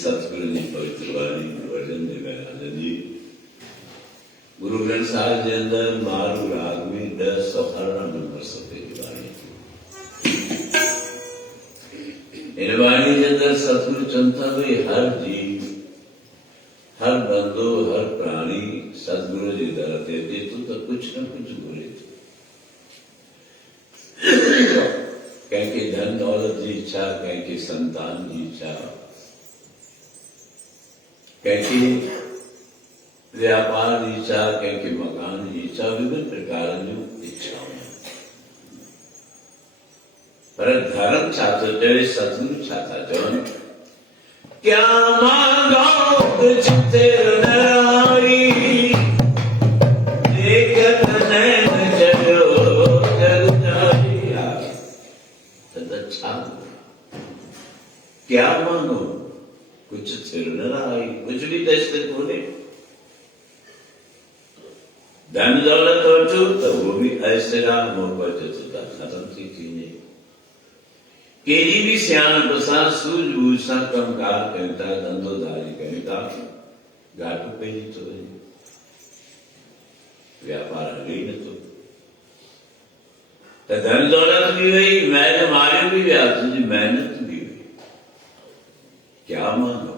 सतगुरु जी पवित्र वाणी वर्जन दे आनंद जी गुरु ग्रंथ साहिब के अंदर मारू राग में 1011 नंबर सफे की वाणी इन वाणी के अंदर सतगुरु चंता भाई हर जीव हर बंदो हर प्राणी सतगुरु जी दर देते तो कुछ न कुछ बोले कहीं धन दौलत की इच्छा कहीं संतान की इच्छा कहीं व्यापार की इच्छा कहीं मकान की इच्छा विभिन्न प्रकार की इच्छाओं पर धर्म छात्र जय सतगुरु छाता जवन क्या मांगो कुछ तेरे नारी देखत नैन जयो जग जारिया तद अच्छा क्या मांगो कुछ थिर न आई कुछ भी दस्ते बोले धन दौलत हो चुक तो वो भी ऐसे राम मोह पर खत्म थी कीजिए केरी भी सियान प्रसाद सूझबूझ सा कम कार कहता धंधोधारी कहता घाटू पहली तो व्यापार हरी न तो धन दौलत भी हुई मैंने मारे भी व्यापार जी मेहनत भी हुई क्या मांगो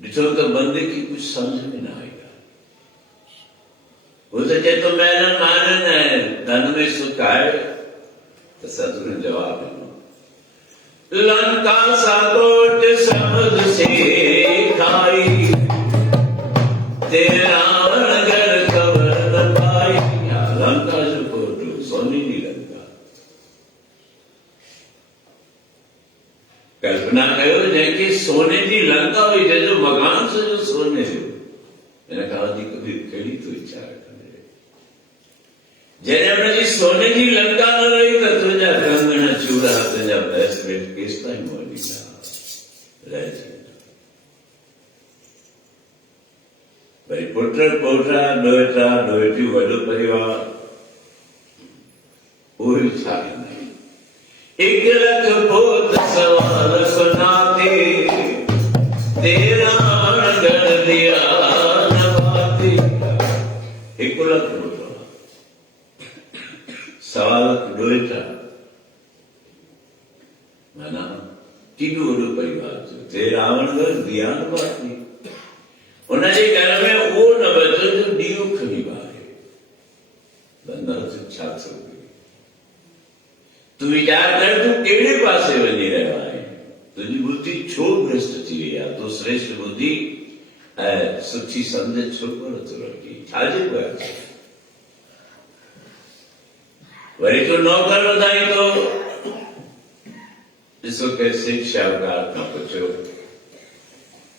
जिसको तो बंदे की कुछ समझ में ना आएगा वो तो चाहे तो मैंने माने न धन में सुख आए तो सतगुरु ने जवाब दिया लंका साकोट समझ से खाई तेरा नगर खबर न पाई लंका जो कोट सोनी की लंका कल्पना करो जैसे सोने की लंका हुई जो मकान से जो सोने हो मैंने कहा जी कभी कड़ी तो इच्छा रखा जैसे जी सोने की लंका न रही तो तुझा कंगना चूड़ा तुझा ब्रेसलेट किसका ही मोड़ी रह भाई पुत्र पोटा डोटा डोटी वडो परिवार कोई इच्छा नहीं एक लख पोत सवाल सुनाते तेरा गढ़ दिया नवाते एक लख सवाल डोटा माना टीडू वडो परिवार थे रावण घर दिया नवाते उन्हें घर में वो न बचो जो डीओ खड़ी बारे बंदा से छाप सकते तू विचार कर तू केड़े पासे वही रहा है तुझी बुद्धि छो भ्रष्ट थी या तो श्रेष्ठ बुद्धि सुठी समझे छोकर तो रखी छाजे को वरी तो नौकर बताई तो ॾिसो कैसे शाहूकार खां पुछियो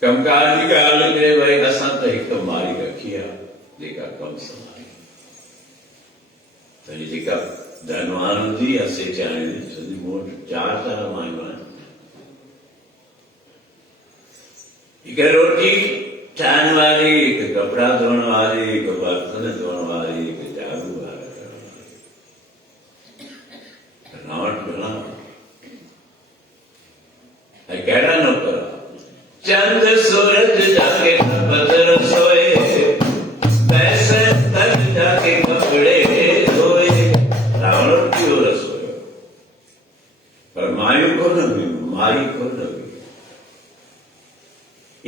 कमकार जी ॻाल्हि करे भई असां त हिकु माई रखी आहे जेका कमु संभाले त जेका धनवान हूंदी या सेठाणी सॼी मूं वटि चारि मायूं आहिनि हिकु रोटी ठाहिण वारी हिकु कपिड़ा धोअण वारी हिकु बर्तन धोअण वारी हिकु झाड़ू वारा करण वारी असां वटि घणा ऐं कहिड़ा नौकर चंद सूरज जाके बदर सोए पैसे तक जाके कपड़े धोए रावण क्यों रसोयो पर मायूं कोन हुई माई कोन हुई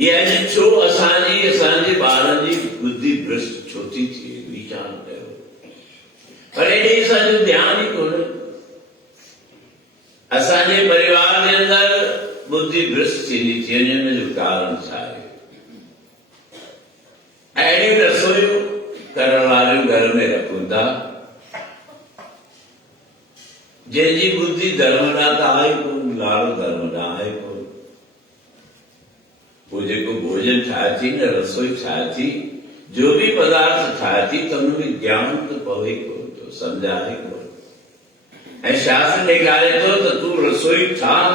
यानी छो असांजे ॿारनि जी बुद्धि भ्रष्ट छो थी थिए वीचार कयो पर एॾे असांजो ध्यानु ई कोन्हे असांजे परिवार जे अंदरि बुद्धि भ्रष्ट थींदी थी वञे हुन जो कारण छा आहे अहिड़ियूं रसोइयूं करण वारियूं घर में रखूं था जंहिंजी बुद्धि धर्म ॾांहुं त आहे कोन लाड़ो धर्म ॾांहुं आहे कोन वो जेको भोजन ठाहे थी न रसोई ठाहे थी जो भी पदार्थ ठाहे थी त हुनमें ज्ञान त पवे कोन थो सम्झाए कोन ऐं शास्त्र ॾेखारे थो त तूं रसोई ठाह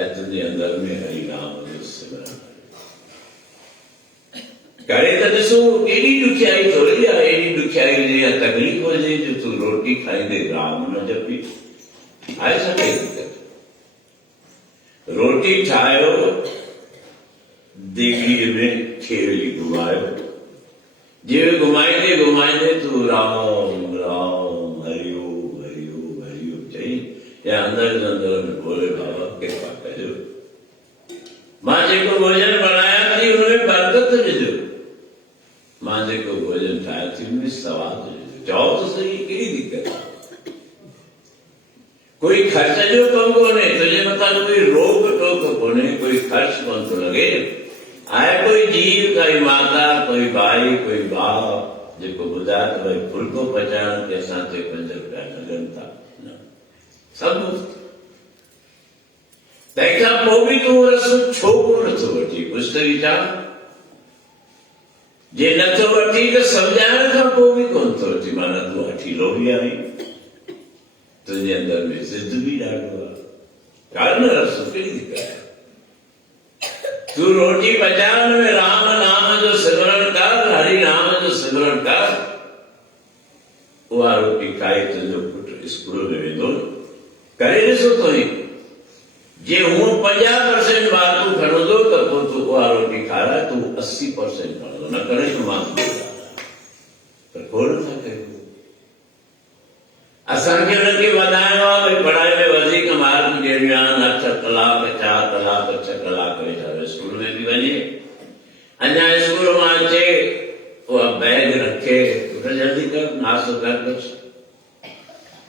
ऐं तुंहिंजे अंदर में हरि नाम जो सिमरन करे त ॾिसो एॾी ॾुखियाई थोरी आहे एॾी ॾुखियाई हुजे या तकलीफ़ हुजे जो तूं रोटी खाईंदे राम न जपी आहे छा काई दिक़त रोटी ठाहियो देगड़ीअ में खेवली घुमायो जीअं घुमाईंदे घुमाईंदे तूं राम राम हरिओम हरिओम हरिओम चई या अंदर जो अंदर में बोले बाबा कृपा कजो मां जेको भोजन बनाया थी हुनमें बरकत विझो मां जेको भोजन ठाहियो थी हुनमें सवादु विझो चओ त सही कहिड़ी दिक़त आहे कोई खर्च जो कमु कोन्हे तुंहिंजे मथां कोई रोक टोक कोन्हे कोई ख़र्च कोन थो लॻे आहे कोई जीव कोई माता कोई भाई कोई भाउ जेको ॿुधाए त भई फुल्को पचाइण ते असां ते 5 रुपया लॻनि था न सभु तंहिंखां पोइ बि तूं रसो छो कोन नथो वठी कुझु त वीचार जे नथो वठी त सम्झाइण खां पोइ बि कोन थो वठी माना तूं हठीलो बि आहीं तुझे अंदर में जिद भी ॾाढो आहे कारण रसो कहिड़ी दिक़त आहे तूं रोटी पचाए में राम नाम जो सिमरन कर हरि नाम जो सिमरन कर उहा रोटी खाई तुंहिंजो पुटु स्कूल में वेंदो करे ॾिसो तो जे हूअं 50% मार्कूं खणंदो त पोइ तूं उहा रोटी खाराए तूं 80% खणंदो न करे त मां पर कोन था कयूं असांखे हुनखे वधाइणो आहे भई पढ़ाई में वधीक मार्क ॾियणियूं आहिनि 8 कलाक 4 कलाक 6 कलाक वेचारो स्कूल में बि वञे अञा स्कूल मां अचे उहा बैग रखे जल्दी कर नाश्तो कर कुझु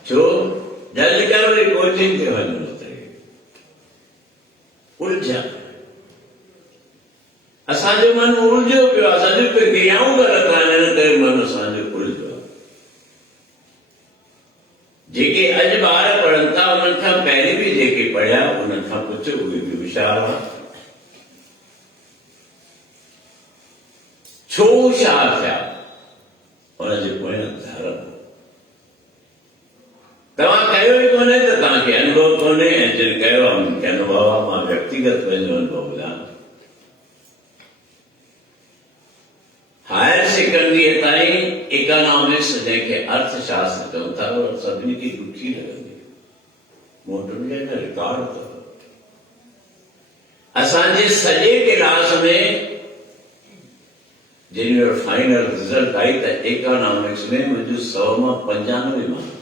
छो जल्दी कर वरी कोचिंग ते वञिणो अथई उलझा असांजो मन उलझियो पियो आहे सॼो क्रियाऊं ग़लति आहिनि हिन करे मन असांजो उलझियो आहे जेके अॼु ॿार पढ़नि था उन्हनि खां पहिरीं बि जेके पढ़िया उन्हनि खां पुछो उहे बि होशियार हुआ छो होशियार थिया उनजे पोयां धर्म तव्हां कयो ई कोन्हे त तव्हांखे अनुभव कोन्हे ऐं जिन कयो आहे मूंखे अनुभव आहे मां व्यक्तिगत पंहिंजो अनुभव ॿुधायां हायर सेकेंडरीअ ताईं इकोनॉमिक्स जंहिंखे अर्थशास्त्र चवनि था उहा सभिनी खे ॾुखी लॻंदी मूं वटि उनजा रिकॉर्ड अथव असांजे सॼे क्लास में जिन फाइनल रिज़ल्ट आई त इकोनॉमिक्स में मुंहिंजो 100 मां 95 मार्क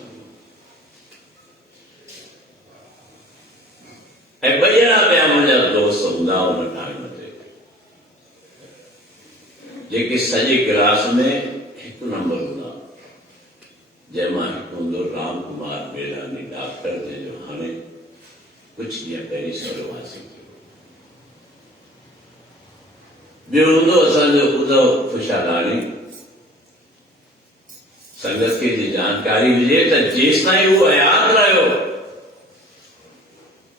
ऐं ॿ ॼणा ॿिया मुंहिंजा दोस्त हूंदा हुन टाइम ते जेके सॼे क्लास में 1 नंबर हूंदा जंहिंमां हिकु हूंदो राम कुमार बेलानी डॉक्टर जंहिंजो हाणे कुझु ॾींहं पहिरीं स्वर्गवासी थियो ॿियो हूंदो असांजो उद्धव खुशालाणी संगत खे जी जानकारी हुजे त जेसि ताईं उहो यादि रहियो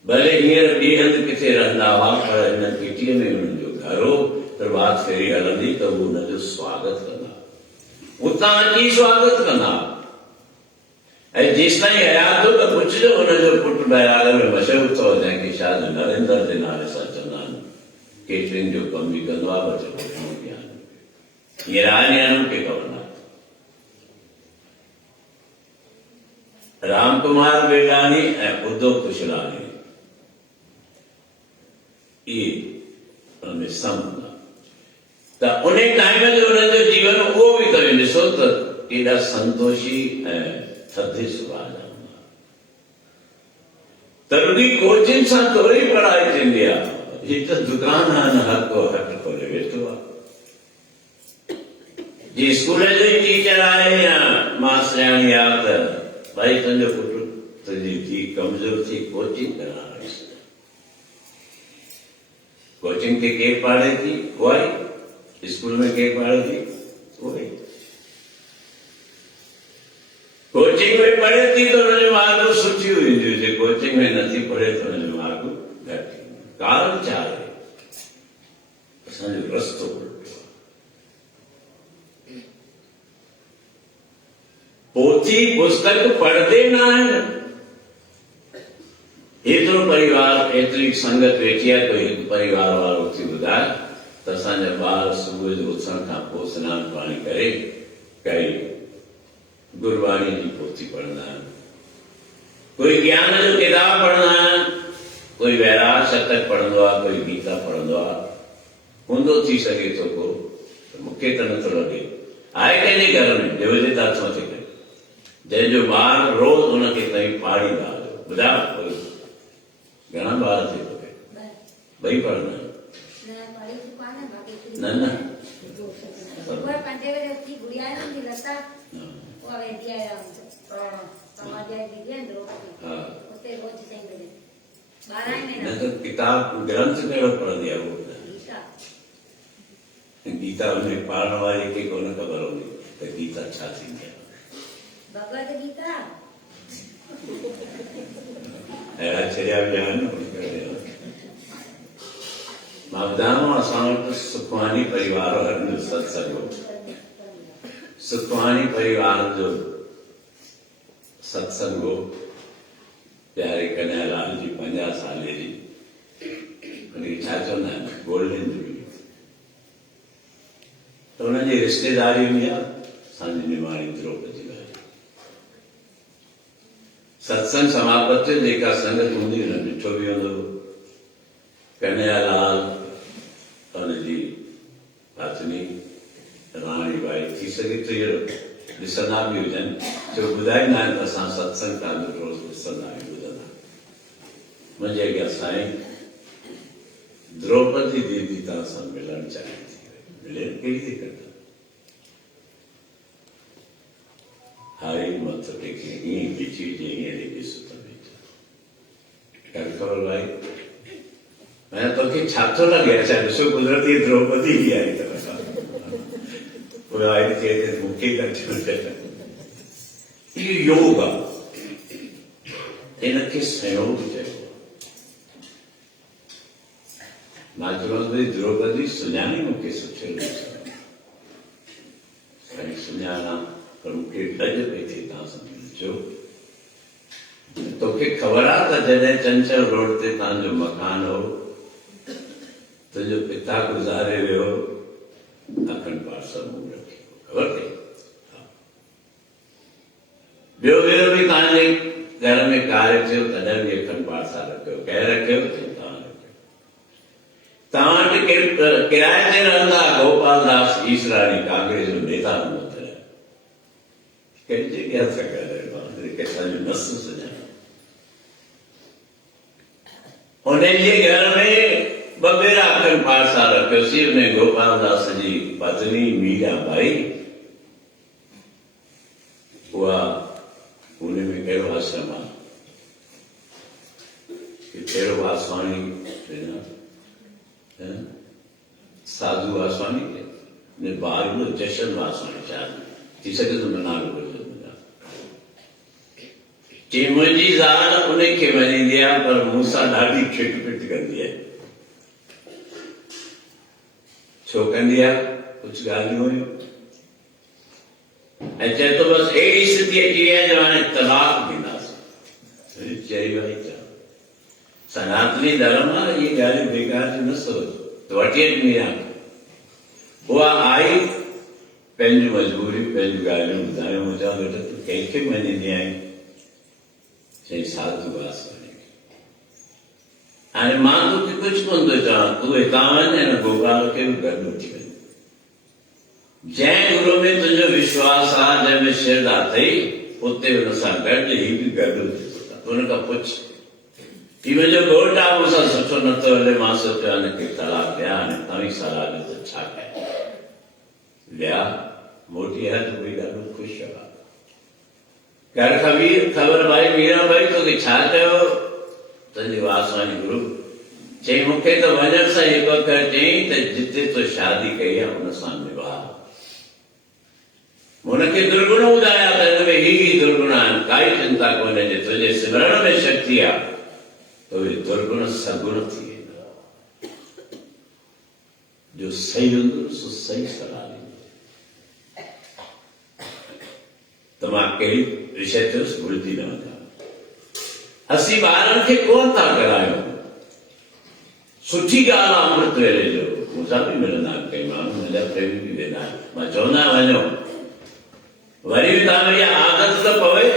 भले हींअर ॿी हंधि किथे रहंदा हुआ पर हिन पीटीअ में हुननि जो घर हो, प्रभात फेरी हलंदी त उहो हुनजो स्वागत कंदा, उतां अची स्वागत कंदा। ऐं जेसिताईं हयात हो त पुछिजो हुनजो पुटु बहिराल में मशहूरु अथव, जंहिंखे शायदि नरेंद्र जे नाले सां चवंदा आहिनि, केटरिंग जो कमु बि कंदो आहे, हींअर आहिनि के ख़बर न। राम कुमार बेलानी ऐं उद्धव कुशलानी इहे हुनमें सम हूंदा त उन टाइम जो हुनजो जीवन उहो बि करे ॾिसो त एॾा संतोषी ऐं थधे सुभाउ जा हूंदा। त रुॻी कोचिंग सां थोरी पढ़ाई थींदी आहे, हीअ त दुकान आहिनि, हर को हट खोले वेठो आहे। जी स्कूल जो ई टीचर आहे या मास्टराणी आहे त भाई तुंहिंजो पुटु तुंहिंजी धीउ कमज़ोर थी कोचिंग कराइणु, कोचिंग के केरु पाढ़े थी उहा ई, स्कूल में केरु पाढ़े थी उहा ई। कोचिंग में पढ़े थी तो हुनजो मार्कूं सुठियूं ईंदियूं, जे कोचिंग में नथी पढ़े त हुनजो मार्कूं घटि। कारण छा आहे? असांजो रस्तो उल्टो आहे। पोथी पुस्तक पढ़ंदे न आहिनि। एतिरो परिवार, एतिरी संगत वेठी आहे, कोई हिकु परिवार वारो थी ॿुधाए त असांजा ॿार सुबुह जो उथण खां पोइ सनानु पाणी करे काई गुरबाणी जी पोथी पढ़ंदा आहिनि, कोई ज्ञान जो किताब पढ़ंदा आहिनि, कोई वैराग शतक पढ़ंदो आहे, कोई गीता पढ़ंदो आहे। हूंदो थी सघे थो को, मूंखे त नथो लॻे आहे कंहिंजे घर में डिवजे था थो थिए जंहिंजो ॿार रोज़ हुनखे ताईं पाढ़ींदा हुयो। ॿुधायो घणा ॿार थी तोखे? ॿई पढ़ंदा आहिनि? न न किताब ग्रंथ कहिड़ो पढ़ंदी आहे उहो? गीता में पढ़ण वारी खे कोन ख़बर हूंदी त गीता छा थींदी आहे। भगवत गीता अहिड़ा छॾिया बि आहिनि। मां ॿुधायांव असां वटि सुखवानी परिवार वारनि जो सत्संग हो। सुखवानी परिवार जो सत्संग हो, प्यारे कन्हैयालाल जी 50 साले जी हुनखे छा चवंदा आहिनि गोल्डन जुबली। त हुनजी रिश्तेदारी में आहे असांजी निमाणी द्रौपदी भाई। सत्संग समापत जेका संगत हूंदी हुन ॾिठो बि हूंदो कन्हैयालाल हुनजी पत्नी राणी बाई, थी सघे त इहो ॾिसंदा बि हुजनि, छो ॿुधाईंदा आहिनि त असां सत्संग तव्हांजो रोज़ ॾिसंदा आहियूं ॿुधंदा। मुंहिंजे अॻियां साईं द्रौपदी दीदी तव्हां सां मिलणु चाहे थी, मिले कहिड़ी दिक़त? हारी मत टेके ईअं बिछी ईअं लेके सुत में कर ख़बर भाई मैं तोखे छा थो लॻे? अच्छा ॾिसो कुदरती द्रौपदी ई आई अथव, आई थिए त मूंखे इहो योग आहे, हिनखे संयोग चइबो। मां चवांसि द्रौपदी सुञाणी मूंखे सुठे नमूने सुञाणा, पर मूंखे डॼ पई थिए तव्हां सम्झो। तोखे ख़बर आहे त जॾहिं चंचल रोड ते तव्हांजो मकान हो, तुंहिंजो पिता गुज़ारे वियो, अखंड पाठ समूह रखी, ख़बर अथई? ॿियो ॿियो बि तव्हांजे घर में कार्य थियो तॾहिं बि अखंड पाठ सां रखियो, कंहिं रखियो? तव्हां रखियो। तव्हां वटि किराए ते रहंदा गोपाल दास ईसराणी, कांग्रेस जो नेता हूंदो तॾहिं कहिड़ी जॻह था ॻाल्हायो, असांजो नस सुञाणो। उनजे घर में ॿ भेरा अखंड पाठ सां रखियोसीं। उन गोपाल दास जी पत्नी मीरा बाई, उहा पुणे में कहिड़ो आश्रम आहे, कहिड़ो वासवाणी साधु वासवाणी ने ॿार जो जशन वासवाणी शायदि थी सघे तो मैं नालो बोल चई मुंहिंजी ज़ाल उनखे मञींदी आहे पर मूंसां ॾाढी खिटपिट कंदी आहे। छो कंदी आहे? कुझु ॻाल्हियूं हुयूं ऐं चए थो बसि अहिड़ी स्थिति अची वई आहे जो हाणे तलाक ॾींदासीं। चई वई सनातनी धर्म आहे इहे ॻाल्हियूं बेकार जूं न सोच त वठी अच मीरा। उहा आई पंहिंजूं मजबूरियूं पंहिंजूं ॻाल्हियूं ॿुधायूं। मूं चवां बेटा तूं कंहिंखे मञींदी आहीं? चई साधू वासवाणी। हाणे मां तोखे कुझु कोन थो चवां, तूं हितां वञ ऐं गोपाल खे बि गॾु वठी वञ। जंहिं गुरू में तुंहिंजो विश्वास आहे, जंहिंमें श्रद्धा अथई, उते हुन सां गॾु ही बि गॾु हुजे। तूं हुन खां पुछ ही मुंहिंजो घोटु आहे मूंसां सुठो नथो हले, मां सोचियो हिनखे तलाक ॾियां, हाणे तव्हीं सलाह ॾियो त छा कयां? विया मोटी आहे त कोई ॾाढो ख़ुशि आहे। घर ख़बर भाई मीरा भाई तोखे छा चयो तुंहिंजी वासवाणी गुरू? चई मूंखे त वञण सां हिकु अखर चई त जिते तो शादी कई आहे हुन सां निभाउ। हुनखे दुर्गुण ॿुधाया त हिन में ही दुर्गुण आहिनि, काई चिंता कोन्हे। जे तुंहिंजे सिमरण में शक्ति आहे त उहे दुर्गुण सगुण थी वेंदा। जो सही हूंदो सो सही सलाह ॾींदो। त मां कहिड़ी विषय चयोसि भुलिजी न वञा। असीं ॿारनि खे कोन था करायूं। सुठी ॻाल्हि आहे अमृत वेले जो। मूंसां बि मिलंदा आहिनि कई माण्हू, मुंहिंजा प्रेमी बि वेंदा आहिनि। मां चवंदा वञो, वरी बि तव्हां इहा आदत त पवे।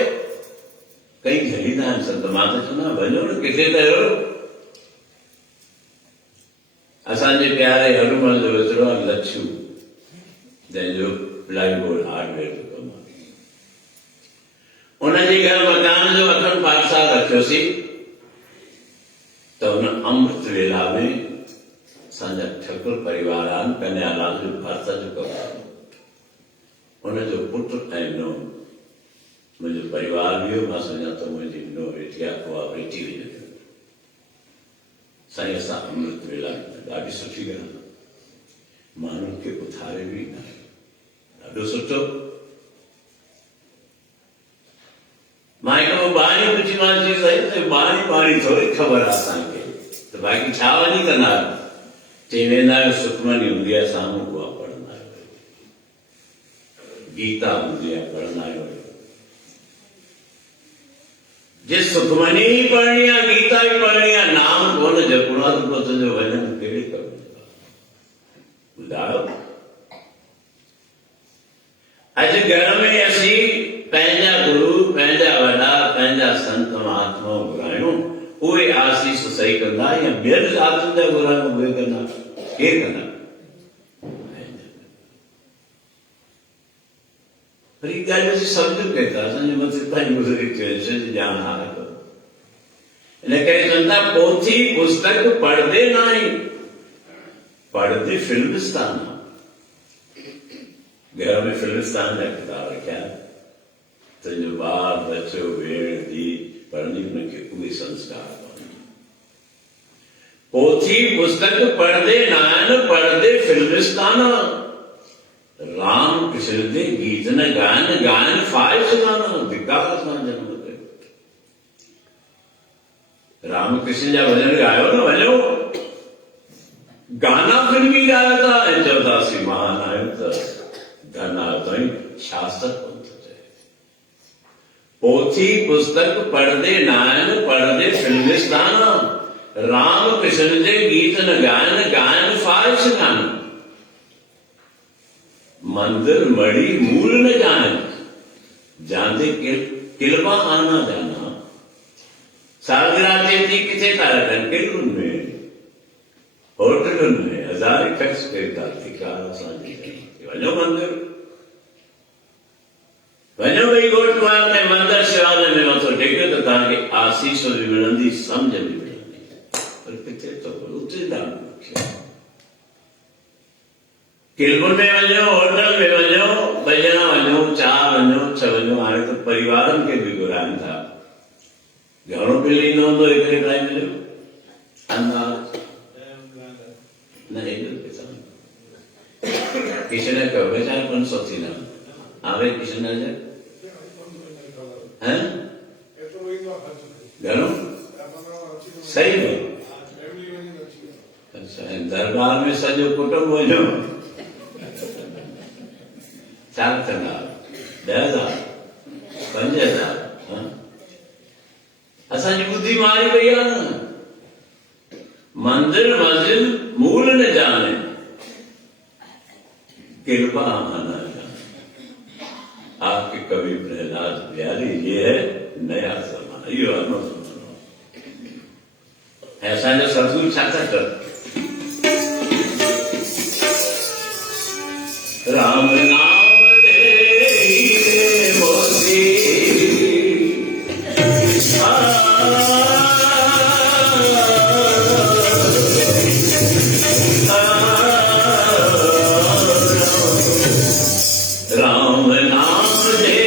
कई झलींदा आहिनि संत, मां त चवंदा वञो न, किथे त अहिड़ो। असांजे प्यारे हनुमान जो विसरो आहे लच्छू, जंहिंजो प्लाईबोर्ड हार्डवेयर जो कमु आहे। उनजे घर मकान जो अखंड पाठशाला रखियोसीं त हुन अमृत वेला में असांजा ठकुर परिवार आहिनि, कन्यालाल जो भर्त जो कमु आहे। उनजो पुटु ऐं नूंहुं मुंहिंजो परिवार बि हुयो। मां सम्झां त मुंहिंजी नूंहुं वेठी आहे, उहा वेठी हुई। साईं असां अमृत वेला ॾाढी सुठी ॻाल्हि आहे। माण्हुनि खे उथारे बि न, ॾाढो सुठो। मां हिकु ॿाणी पुछीमांसि साईं त ॿाणी थोरी ख़बर आहे असांखे, त बाक़ी छा वञी कंदा आहियो? चई वेंदा आहियो सुखमनी हूंदी आहे साम्हूं, उहा पढ़ंदा आहियो। गीता हूंदी आहे पढ़ंदा आहियो। जे सुखमनी ही पढ़नी आहे, गीता ही पढ़नी आहे, नाम कोन जपणो आहे, त पोइ तुंहिंजो वञण कहिड़े कम जो? ॿुधायो। अॼु घर में असीं पंहिंजा गुरू, पंहिंजा वॾा, पंहिंजा संत महात्मा घुरायूं, उहे आसीस सही कंदा या ॿियनि ज़ातियुनि जा घुरायूं उहे कंदा? केरु कंदा? पर ही ॻाल्हि असीं सम्झूं कंहिं था, असांजे मथे ताईं गुज़री थियो ॼाण आहे। इन करे चवनि था पोथी पुस्तक पढ़ंदे न आहीं, पढ़ंदे फिल्मिस्तान। घर में फिल्मिस्तान जा किताब रखिया। तुंहिंजो ॿार बचो भेण धीउ पढ़ंदी, हुनखे उहे संस्कार पवंदा। पोथी पुस्तक पढ़ंदे न आहिनि, पढ़ंदे फिल्मिस्तान। राम कृष्ण दे गीत न गायन, गायन फाइश गाना धिकार सां जन्म कयो। राम कृष्ण जा भॼन गायो न, वञो गाना फिल्मी गायो था ऐं चवंदा असीं महान आहियूं त धन ताईं शास्त्र पंथ चए। पोथी पुस्तक पढ़ंदे न आहिनि, पढ़ंदे फिल्मिस्तान। राम कृष्ण जे गीत न गायन, गायन फाइश गाना। मंदिर मड़ी मूल न जान, जांदे किलवा आना जाना। सालगिरह ते थी किथे था रखनि? किलुनि में, होटलुनि में, हज़ारे ख़र्च करे था। वञो मंदिर, वञो भई घोट कुंवार में मंदिर शिवालय में मथो टेकियो त तव्हांखे आसीस बि मिलंदी, सम्झ बि मिलंदी। पर किथे तो उते किलबुनि में वञो, होटल में वञो, ॿ ॼणा वञो, 4 वञो, 6 वञो। हाणे त परिवारनि खे बि घुराइनि था। घणो बिल ईंदो हूंदो हिकिड़े टाइम जो अंदाज़ न? किशन कयो 400-500 थींदा। आवे किशन जा घणो सही में अच्छा दरबार में सॼो कुटुंब वञो 4 कंदा 10,000 5,000 असांजी ॿुधी मारी पई आहे न मंदिर मस्जिद मूल न जाने कृपा माना आपके कवि प्रहलाद प्यारी ये है नया जमाना यो अनो जमानो ऐसा जो सतगुरु छाता कर राम नाम दे मोती राम नाम दे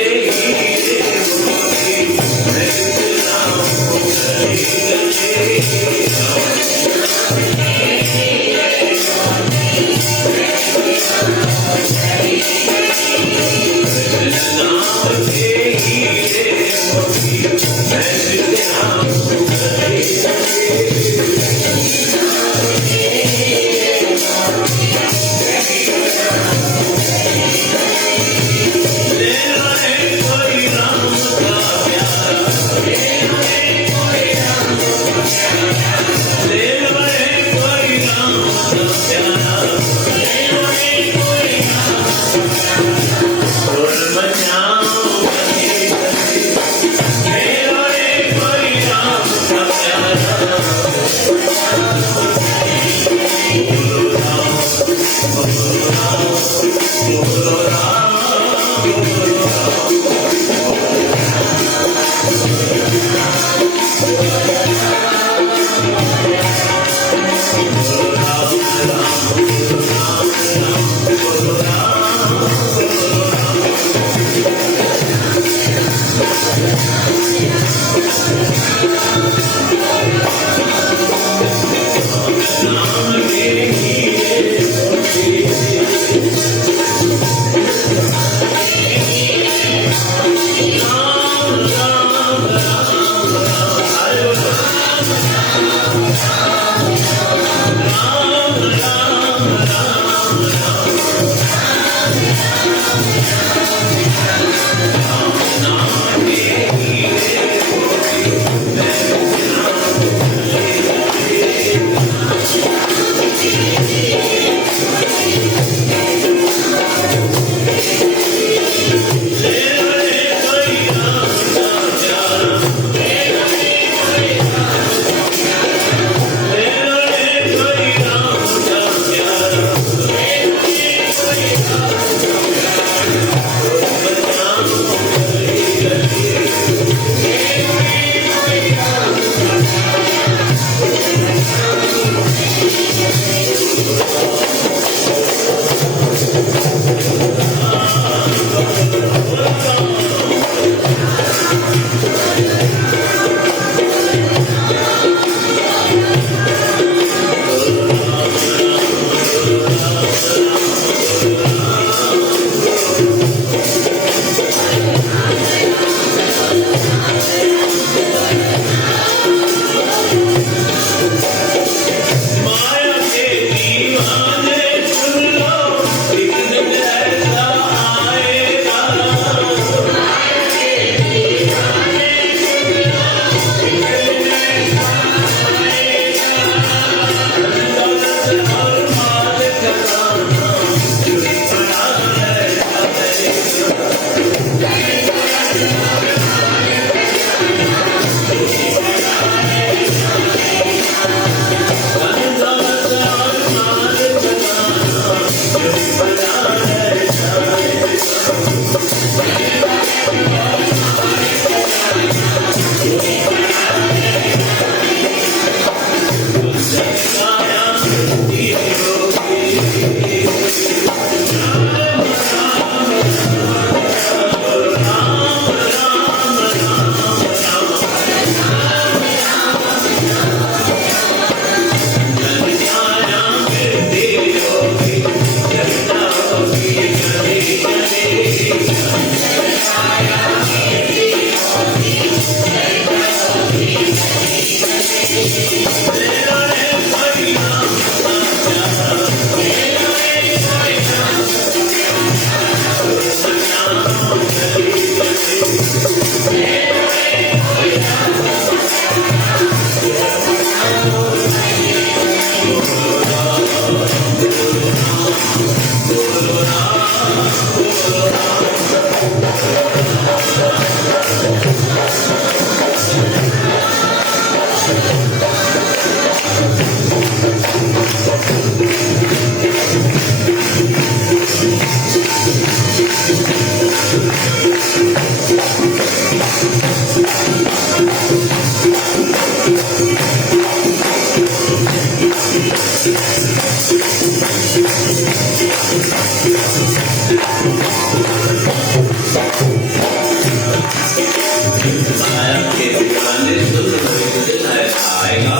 माया के दीवाने सुन रहे आएगा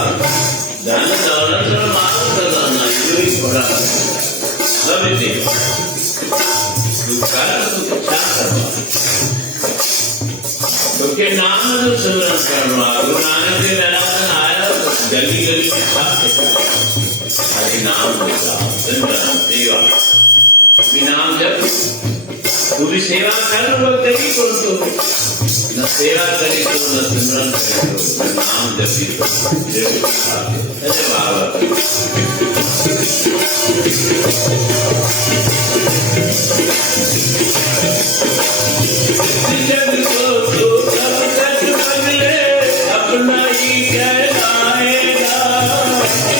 धन दौलत और माल खजाना जो ही पड़ा सब दे तू कर तो क्या करवा तो के नाम जो सुमरन करवा गुरु नानक के दरबार आया गली गली में छाप हरि नाम होता सिमरन सेवा नाम जब तू भी सेवा कर वो तेरी कौन तो न सेवा करी तो न सिमरन करी तो न नाम जपी तो अरे बाबा जग को तो कब तक बदले अपना ही कहलाएगा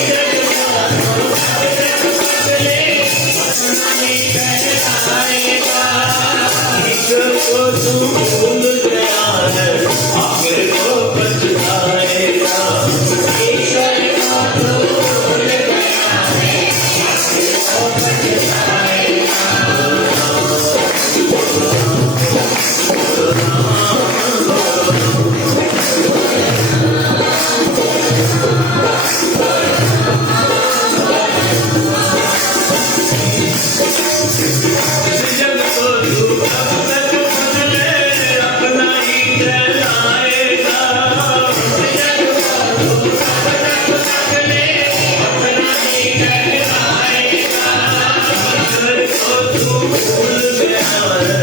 जग को कब तक बदले अपना ही कहलाएगा ईश्वर को तू भूल गया है आखिर को पछताएगा ईश्वर को तू भूल गया है आखिर को पछताएगा जग को तू कब तक बदले अपना ही कहलाएगा जग को तू कब तक बदले अपना ही कहलाएगा ईश्वर को तू भूल गया है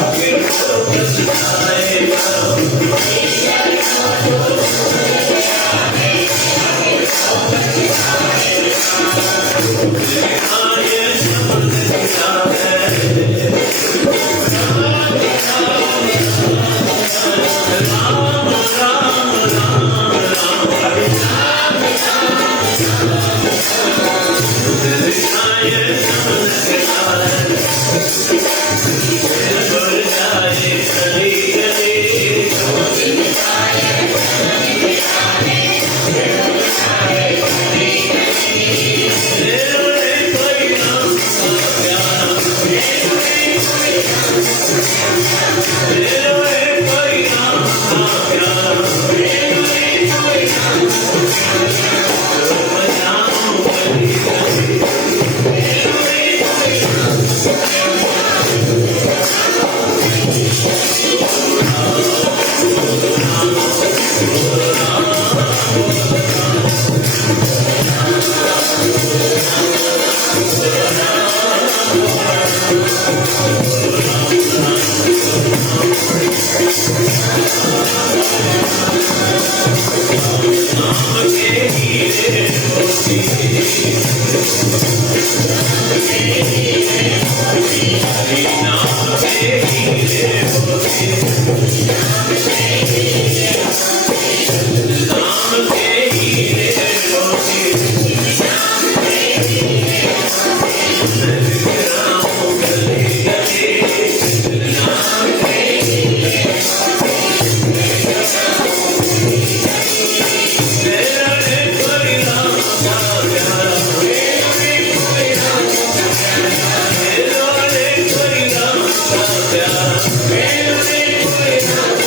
आखिर को पछताएगा ईश्वर को तू भूल गया है आखिर को पछताएगा आए शब्द क्या है राम राम राम राम हरे राम आए शब्द क्या है बोल जाए गली गली कोई नाम प्यारा कोई नाम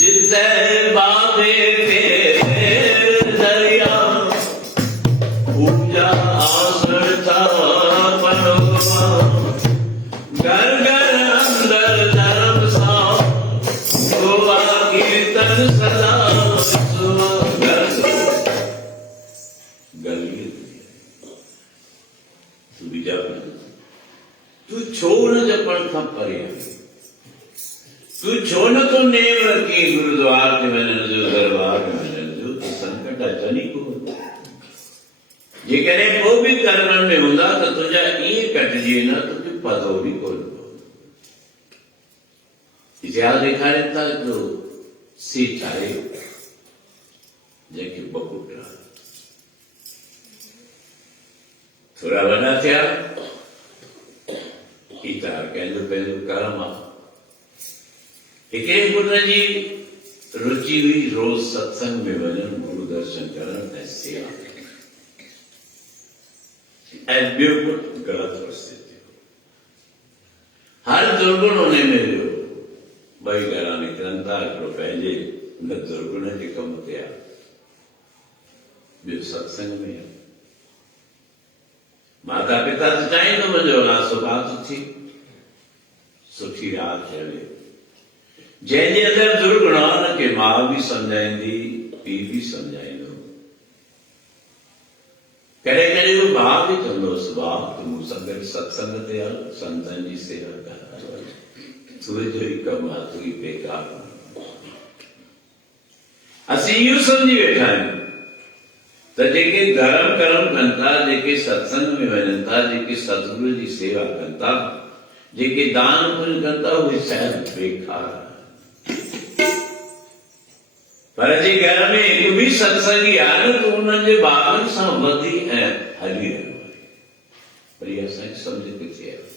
जितने बाबे के दरिया पूजा आसरता पनोमा घर घर अंदर धर्म सा गोवा कीर्तन सदा घर गली तू बीजा तू छोड़ जपण खां परे तू छो न तो नेम रखी गुरुद्वार के वञण जो दरबार में वञण जो तो संकट अचनि कोन जेकॾहिं को बि कर्मनि में हूंदा त तुंहिंजा ईअं कटिजे न त तूं पतो बि कोन इतिहास ॾेखारे था जो सेठ आहे जंहिंखे ॿ पुट थोरा वॾा थिया हीअ त कंहिंजो पंहिंजो कर्म आहे हिकिड़े पुट जी रुचि हुई रोज़ सत्संग में वञणु गुरु दर्शन करणु ऐं सेवा ऐं ॿियो पुट ग़लति रस्ते ते हर दुर्गुण उन में वियो ॿई घरां निकिरनि था हिकिड़ो पंहिंजे उन दुर्गुण जे कम ते आहे ॿियो सत्संग में आहे माता पिता त चाहींदो मुंहिंजो औलाद सुभाणे थी सुठी राह चढ़े जंहिंजे अंदरि दुर्गुण आहे हुनखे माउ बि सम्झाईंदी पीउ बि सम्झाईंदो कॾहिं कॾहिं उहो भाउ बि चवंदोसि भाउ तूं मूंसां गॾु सत्संग ते हल संतनि जी सेवा कर तुंहिंजो ई कमु आहे तूं ई बेकार असीं इहो सम्झी वेठा आहियूं त जेके धर्म कर्म कनि था जेके सत्संग में वञनि था जेके सतगुरू जी सेवा कनि था जेके दान पुण्य कनि था उहे शायदि बेकार पर जे घर में हिकु बि सत्संगी आहे न त उन्हनि जे ॿारनि सां वधी ऐं हली रहियो आहे पर इहा असांखे सम्झ किथे आहे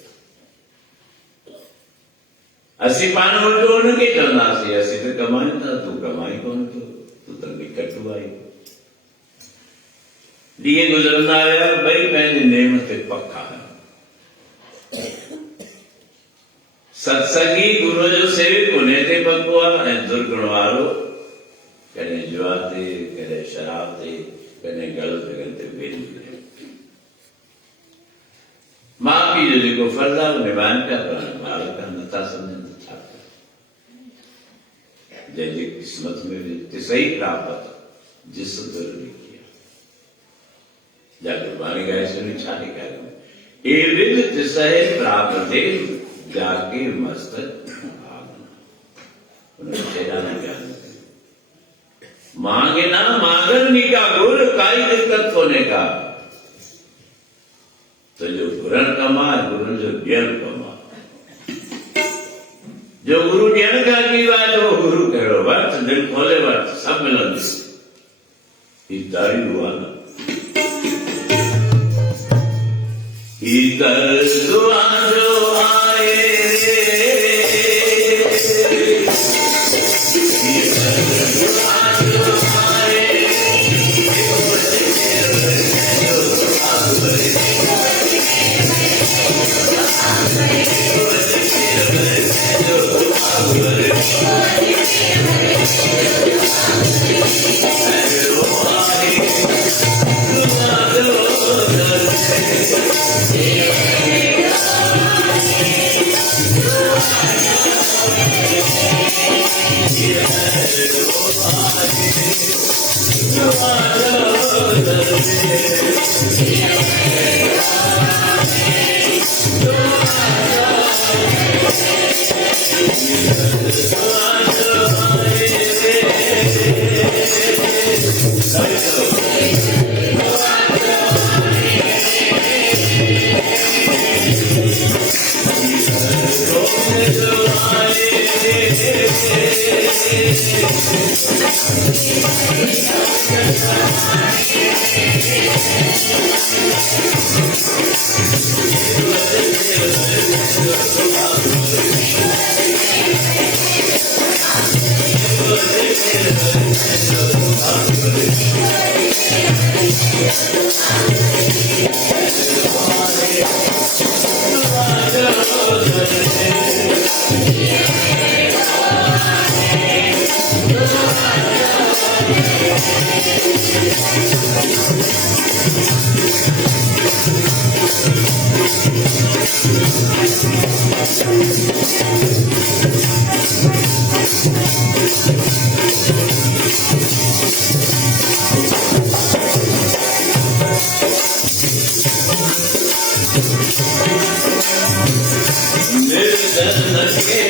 असीं पाण उल्टो हुनखे चवंदासीं असीं त कमायूं था तूं कमाई कोन थो तूं त निकटू आई ॾींहं गुज़रंदा विया ॿई पंहिंजे नेम ते पका सत्संगी गुरू जो सेवक उन ते पको आहे ऐं दुर्गुण वारो कॾहिं जुआ ते कॾहिं शराब ते कॾहिं ग़लति जॻह ते वेही माउ पीउ जो जेको फर्ज़ आहे उहो निभाइनि पिया पर बालक नथा सम्झनि त छा कनि जंहिंजी क़िस्मत में सही प्राप्त जिस दुर लिखी जा गुरबाणी ॻाए सुनी छा ॾेखारियो ए विध तिसहे प्राप्त थे जाके मस्तक उन चेहरा न ज्ञान मांगे ना मांगन का गुर काई दिक्कत कोने का तो जो गुरन कमा गुरु जो ज्ञान कमा जो गुरु ज्ञान का की बात वो गुरु कहो वक्त दिल खोले वक्त सब मिलंदी दारी हुआ ना इधर दुआ जो आए निर्जन के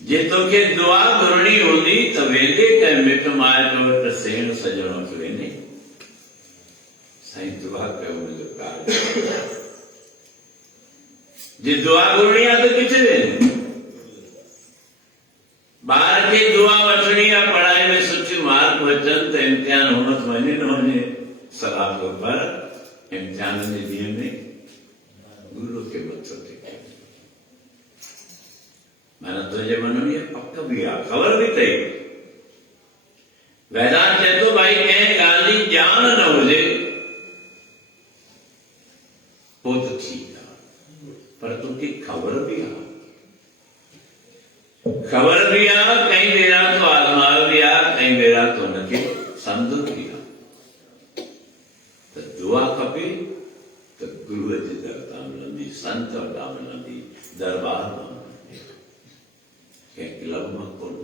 जे तोखे दुआ घुरणी हूंदी त वेंदे कंहिं मिट माए वटि सेण सजणो खे वेंदे साईं दुआ कयो मुंहिंजो कारज जे दुआ घुरणी आहे त किथे वेंदे ॿार खे दुआ वठणी आहे पढ़ाई में सुठी मार्क अचनि त इम्तिहान हुअणु वञे न वञे सलाह कयो पर इम्तिहान जे ॾींहं में गुरू खे मथो टेके माना तुझे मन में पक भी आ खबर भी तई वेदांत चए तो भाई कंहिं ॻाल्हि जी ॼाण न हुजे पोइ त ठीकु आहे पर तोखे ख़बर भी आहे कई भेरा तो आज़मायो भी आहे कई भेरा तो हुनखे सम्झ भी आहे त दुआ खपे त गुरूअ जे दर तां मिलंदी संत वटां मिलंदी दरबार मां क्लब में कौन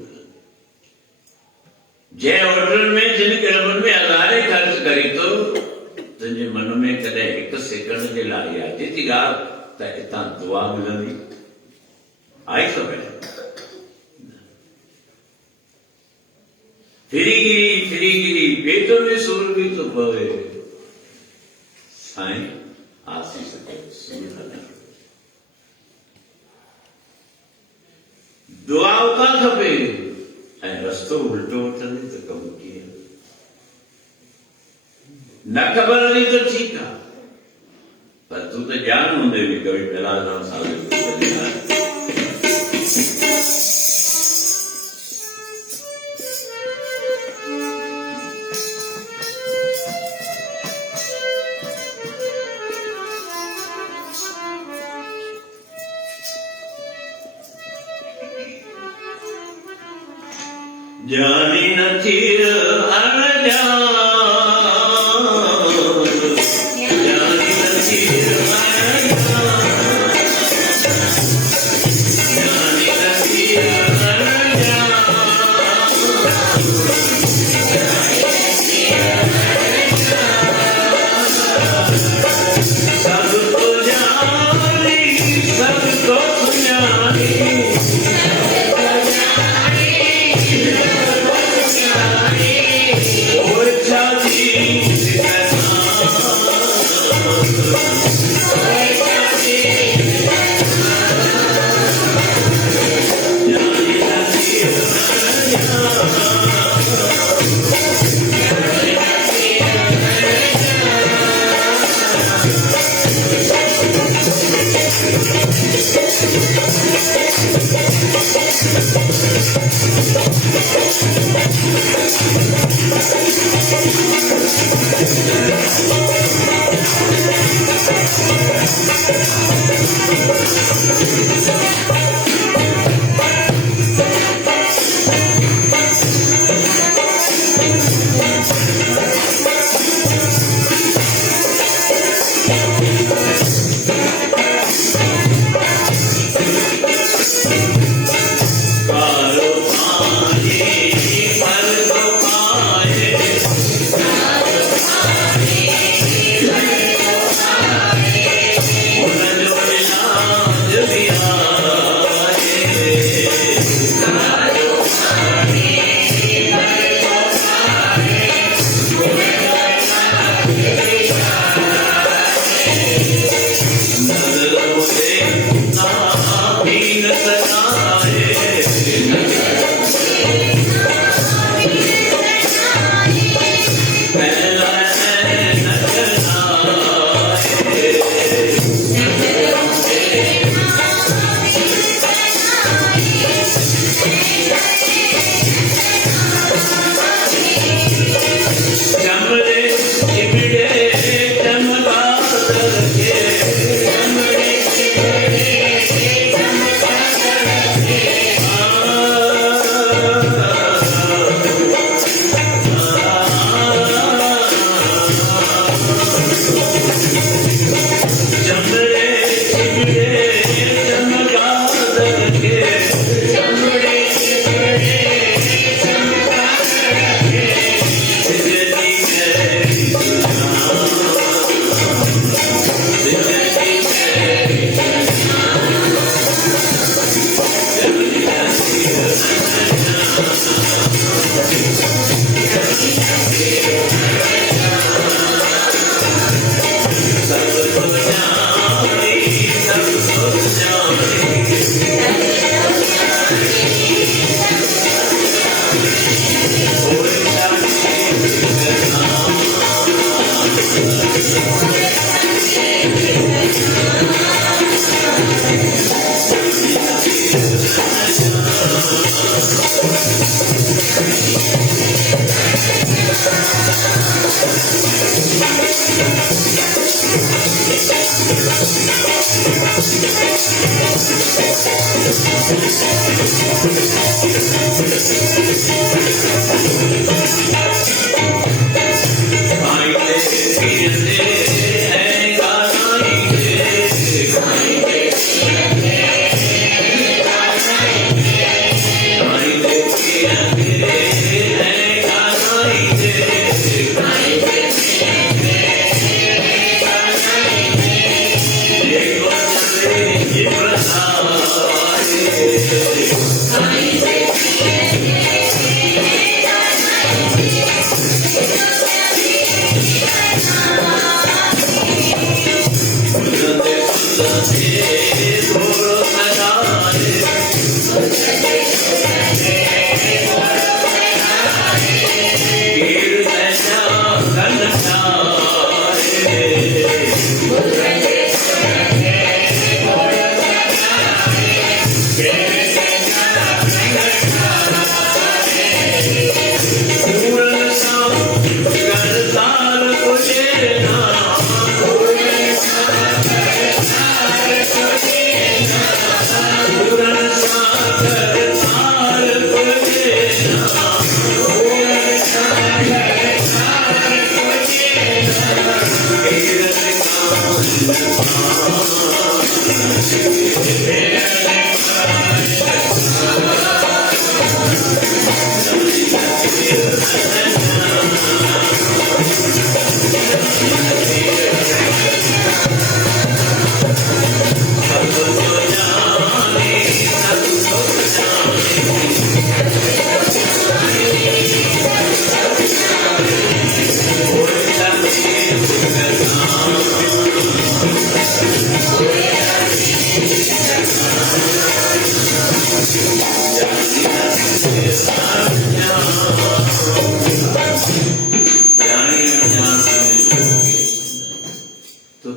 जय होटल में जिन क्लबन में हज़ारे खर्च करी तो तुझे मन में कदे एक सेकंड के लाइ अचे थी ॻाल्हि त हितां दुआ मिलंदी आई समय फिरीगिरी पेट में सूर भी तो पवे साईं आसीस के सूर हलनि दुआ उतां खपे ऐं रस्तो उल्टो वठंदी त कमु कीअं न ख़बर हुई त ठीकु आहे पर तूं त ॼाण हूंदे बि कभी पहला साल जानी नथी अनजान जानी नथी अनजान जानी नथी अनजान सबको जानी सबको सुनानी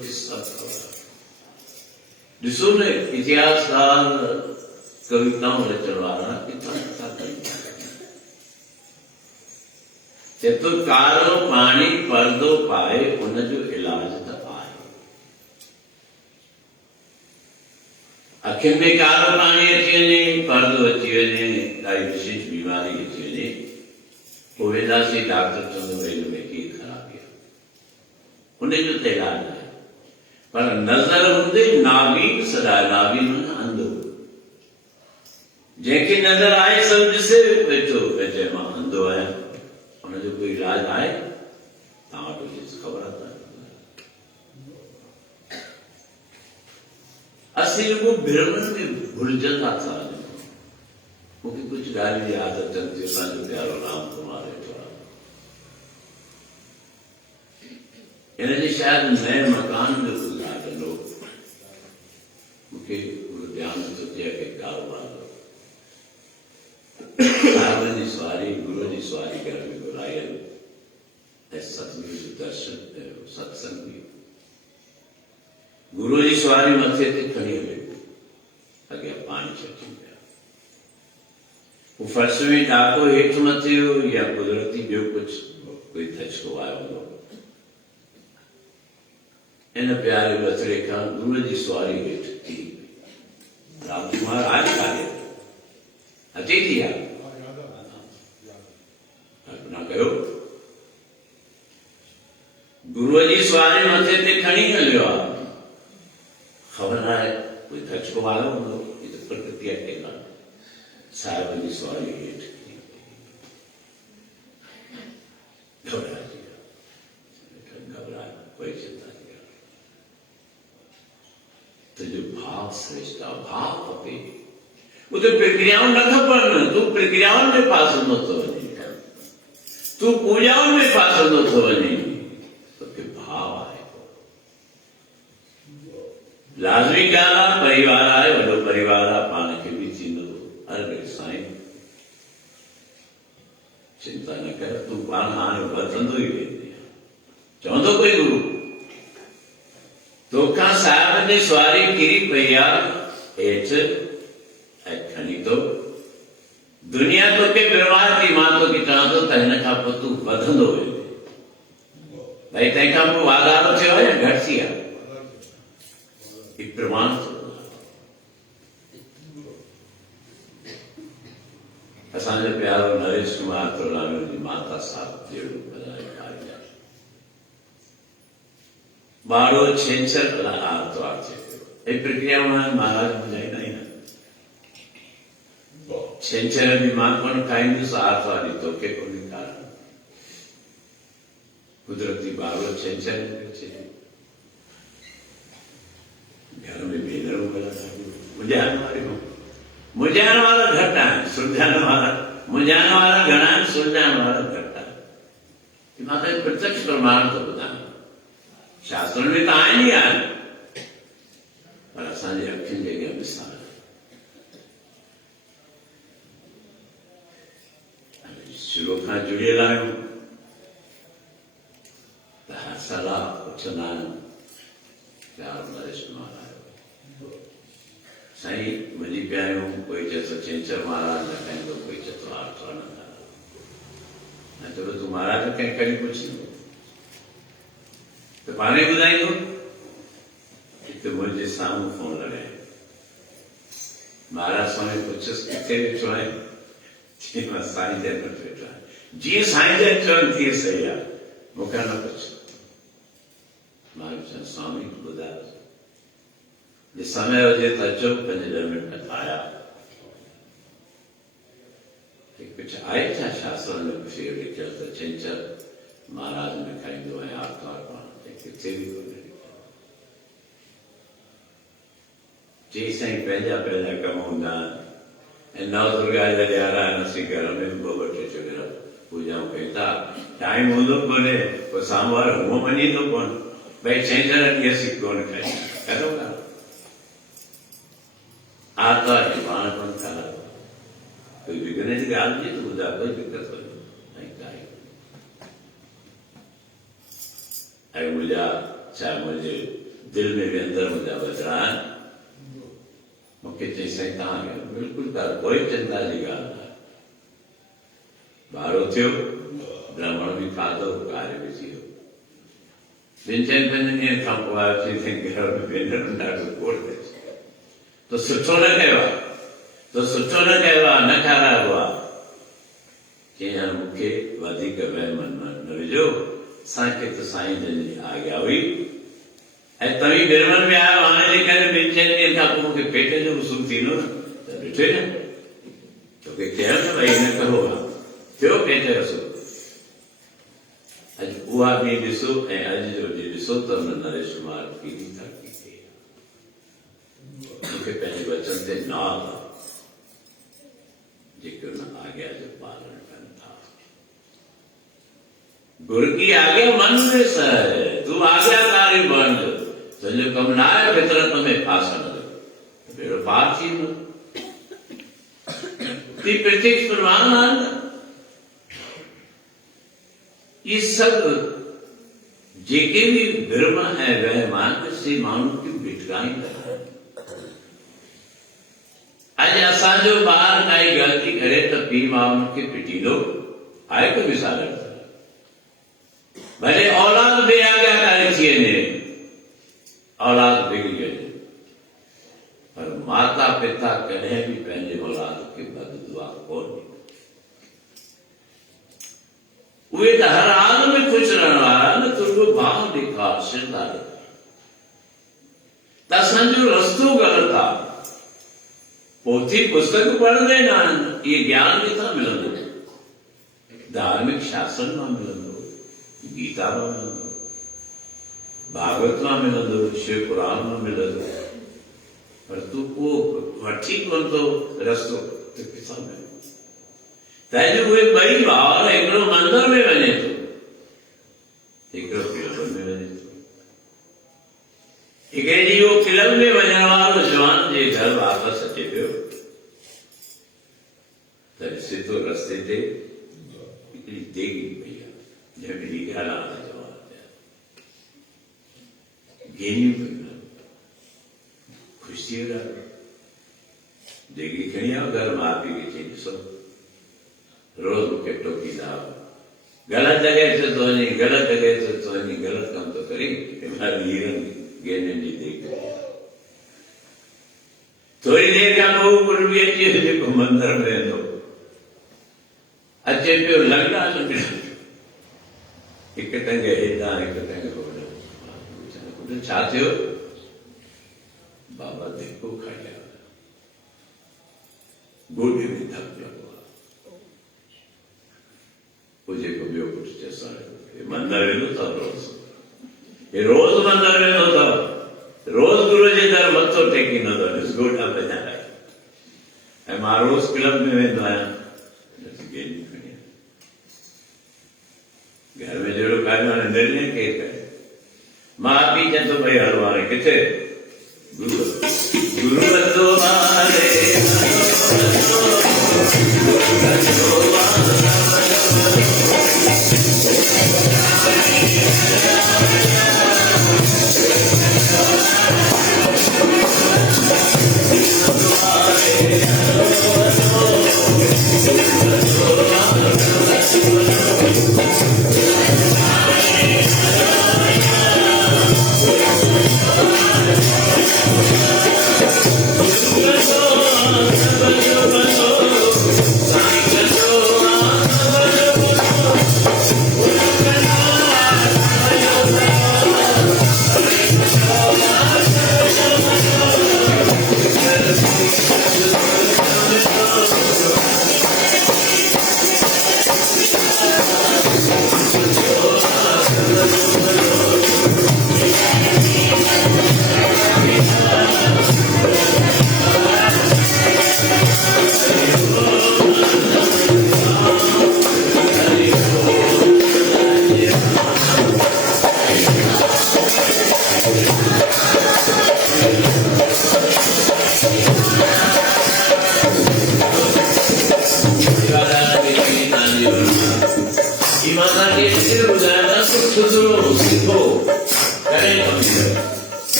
किस्सा ख़बर ॾिसो न इतिहासकार कविताऊं रचण वारा किथां किथां कविता चए थो कारो पाणी परदो पाए उनजो इलाज त आहे। अखियुनि में कारो पाणी अची वञे, परदो अची वञे, काई विशेष बीमारी अची वञे, पोइ वेंदासीं डॉक्टर चवंदो भई हिन में कीअं ख़राबी आहे, उनजो त इलाज आहे। पर नज़र हूंदे नाबीन सदा, नाबीन माना अंधो, जंहिंखे नज़र आहे सभु ॾिसे वेठो चए मां अंधो आहियां, उनजो कोई इलाज आहे? तव्हां वटि हुजे ख़बर आहे? असीं रुॻो भ्रमण में भुलिजंदा था वञूं। मूंखे कुझु ॻाल्हियूं यादि अचनि थियूं। असांजो प्यारो राम कुमार वेठो आहे, हिनजे शायदि नए मकान जो उद्घाटन हो, मूंखे पूरो ध्यानु नथो थिए कि कारोबार हो। साहिब जी सवारी, गुरू जी सवारी घर में घुरायल ऐं सतगुरु जो दर्शन कयो, सत्संग बि। गुरू जी सवारी मथे ते खणी हले, अॻियां पाणी छॾिजी पिया, हू फर्श में ॾाको हेठि मथे हो या कुदरती ॿियो कुझु कोई धचको आयो हूंदो। इन प्यारे बसरे खां गुरू जी सवारी हेठि थी राम कुमार आहे काॾे अचे थी आहे कल्पना कयो, गुरूअ जी सवारी मथे ते खणी हलियो आहे, ख़बर आहे कोई धचको आयो हूंदो, ही त प्रकृति जा खेल आहे। साहिब जी सवारी हेठि घबराइजी विया, घबराए कोई चिंता नहीं कर, तुझे भाव श्रेष्ठ भाव खपे, वो तो प्रक्रियाओं न खपनि, तू प्रक्रियाउनि में फासंदो थो वञे, तू पूजाउनि में फासंदो थो वञे, तोखे भाव आहे। लाज़मी ॻाल्हि आहे, परिवार आहे, वॾो परिवार आहे, पाण खे बि थींदो, अरे साईं चिंता न कर, तूं पाण हाणे वधंदो ई वेंदे, चवंदो कोई गुरू तोखां साहिब जी सवारी किरी पई आहे हेठि ऐं खणी थो, दुनिया तोखे बीमार थी, मां तोखे चवां थो त हिन खां पोइ तूं वधंदो वेंदे। भई तंहिंखां पोइ वाधारो थियो आहे या घटि थी आहे, ही प्रमाण थो। असांजो प्यारो नरेश कुमार तोलाणी जी माता साहब जहिड़ो ॿारो छंछर अलाए आर्तवार थिए पियो, ही प्रक्रिया महाराज ॿुधाईंदा आहिनि। छंछर ॾींहुं मां कोन खाईंदुसि, आर्तवार ॾींहुं तोखे कोन खारां, कुदरती ॿारो छंछर अचे, घर में भेनरूं मुंझाइण वारियूं, मुंझाइण वारा घटि आहिनि, सुलझाइण वारा मुंझाइण वारा घणा आहिनि, सुलझाइण वारा घटि आहिनि। मां त प्रत्यक्ष प्रमाण थो ॿुधायां, शास्त्रनि में त आहिनि ई आहिनि, पर असांजे अखियुनि जे अॻियां मिसाल शुरू खां जुड़ियल आहियूं त हर सलाह पुछंदा आहियूं, प्यारो नरेश कुमार आयो साईं मुंहिंजी प्यारियूं, कोई चए थो छंछर महाराज न खाईंदो, कोई चए थो आर्तवार न खाईंदो, ऐं चलो तूं महाराज कंहिं कॾहिं पुछींदो त पाण ई ॿुधाईंदो। हिते मुंहिंजे साम्हूं फोन लॻाए, महाराज स्वामी पुछियुसि किथे वेठो आहे, चई मां साईं जन वटि वेठो आहियां। जीअं साईं जन चवनि तीअं सही आहे, मूंखां न पुछ। मां चयो स्वामी ॿुधायो, जे समय हुजे त अचो, 5-10 मिंट आया, कुझु आहे छा शास्त्रनि में कुझु लिखियल त छंछर महाराज न खाईंदो ऐं आर्तवार पाण किथे बि कोन लिखियल। चई साईं पंहिंजा पंहिंजा कम हूंदा आहिनि, ऐं नव दुर्गा जा ॾियारा आहिनि, असीं घर में बि 2-2 टे पूजाऊं कयूं था, टाइम हूंदो कोन्हे, पोइ साम्हूं वारो हूअं मञींदो कोन, भई छंछर ॾींहुं असीं कोन खाईंदा, करो था आर्तवार ॾींहुं पाण कोन खाईंदा, कोई विघ्न जी ॻाल्हि हुजे त ॿुधायो, कोई दिक़त कोन्हे। ऐं मुंहिंजा छा मुंहिंजे दिल में भी अंदर मुंहिंजा वॼणा आहिनि मूंखे चई साईं तव्हां बिल्कुलु कोई चिंता जी ॻाल्हि न भाड़ो थियो ब्राह्मण बि खाधो कार्य बि थी वियो 2-4 ॾींहंनि खां पोइ अची घर में भेनरुनि ॾाढो खोड़ कयो तो सुठो न कयो आहे न खारायो आहे चई हाणे मूंखे वधीक वहमन न विझो असांखे त साईं जन जी आज्ञा हुई ऐं तव्हीं गिरवन में आयो हाणे जे करे 2-4 ॾींहंनि खां पोइ मूंखे पेट जो बि सूरु थींदो न त ॾिठो न तोखे चयो न भई न करो थियो पेट जो सूरु अॼु उहा ॾींहुं ॾिसो ऐं अॼु जो ॾींहुं ॾिसो त हुन नरेश कुमार केॾी तरक़ी कई मूंखे पंहिंजे वचन ते नाज़ आहे जेके हुन आज्ञा जो पालन कनि था गुरु की आज्ञा मन में सह तूं आज्ञाकारी बण तुंहिंजो कमु न आहे फितरत में फासण जो बेड़ो पार थींदो ती प्रत्यक्ष प्रमाण आहे न ये सब जेके भी भ्रम है वहमान से माण्हू खे भिटकाईंदा अॼु असांजो ॿार काई ग़लती करे त पीउ माउ खे पिटींदो आहे को मिसाल भले औलाद बेआज्ञाकारी थी वञे औलाद बिगड़ी वञे पर माता पिता कॾहिं बि पंहिंजे औलाद खे बददुआ कोन उहे त हर हाल में ख़ुशि रहण वारा न तुंहिंजो भाव ॾेखार श्रद्धा ॾेखार त असांजो रस्तो ग़लति आहे पोथी पुस्तक पढ़ंदे न आहिनि इहे ज्ञान किथां मिलंदो धार्मिक शासन मां मिलंदो गीता मां मिलंदो भागवत मां मिलंदो शिव पुराण मां मिलंदो पर तूं उहो वठी कोन थो रस्तो त किथां मिलंदो तंहिंजो उहे ॿई भाउर हिकिड़ो मंदर में वञे थो हिकिड़ो क्लब में वञे थो हिकिड़े ॾींहुं उहो क्लब में वञण वारो जवान जे घर वापसि अचे पियो त ॾिसे थो रस्ते ते हिकिड़ी देगी पई आहे जंहिंमें लिखियल आहे जवान गेनियूं पयूं ख़ुशी थी वियो देगी खणी आयो घर माउ पीउ खे चई ॾिसो रोज मूंखे टोकींदा ग़लति जॻह ते थो वञे ग़लति जॻह ते थो वञे ग़लति कमु थो करे गेननि जी देगी थोड़ी देर खां पोइ पुटु बि अची वियो जेको मंदर में वेंदो अचे पियो लंगा हिकु टंग हेॾां हिकु टंग होॾां पुटु छा थियो बाबा धिको खाई आया गोॾे में धक लॻो आहे पोइ जेको ॿियो पुटु चएसि मंदर वेंदो अथव रोज़ मंदर वेंदो अथव रोज़ गुरू जे दर मथो टेकींदो अथव ॾिस गोॾा पंहिंजा ऐं मां रोज़ क्लब में वेंदो आहियां घर में जहिड़ो कार्य हाणे निर्णय केरु करे मां पीउ चए थो भई हलो हाणे किथे गुरू बंदो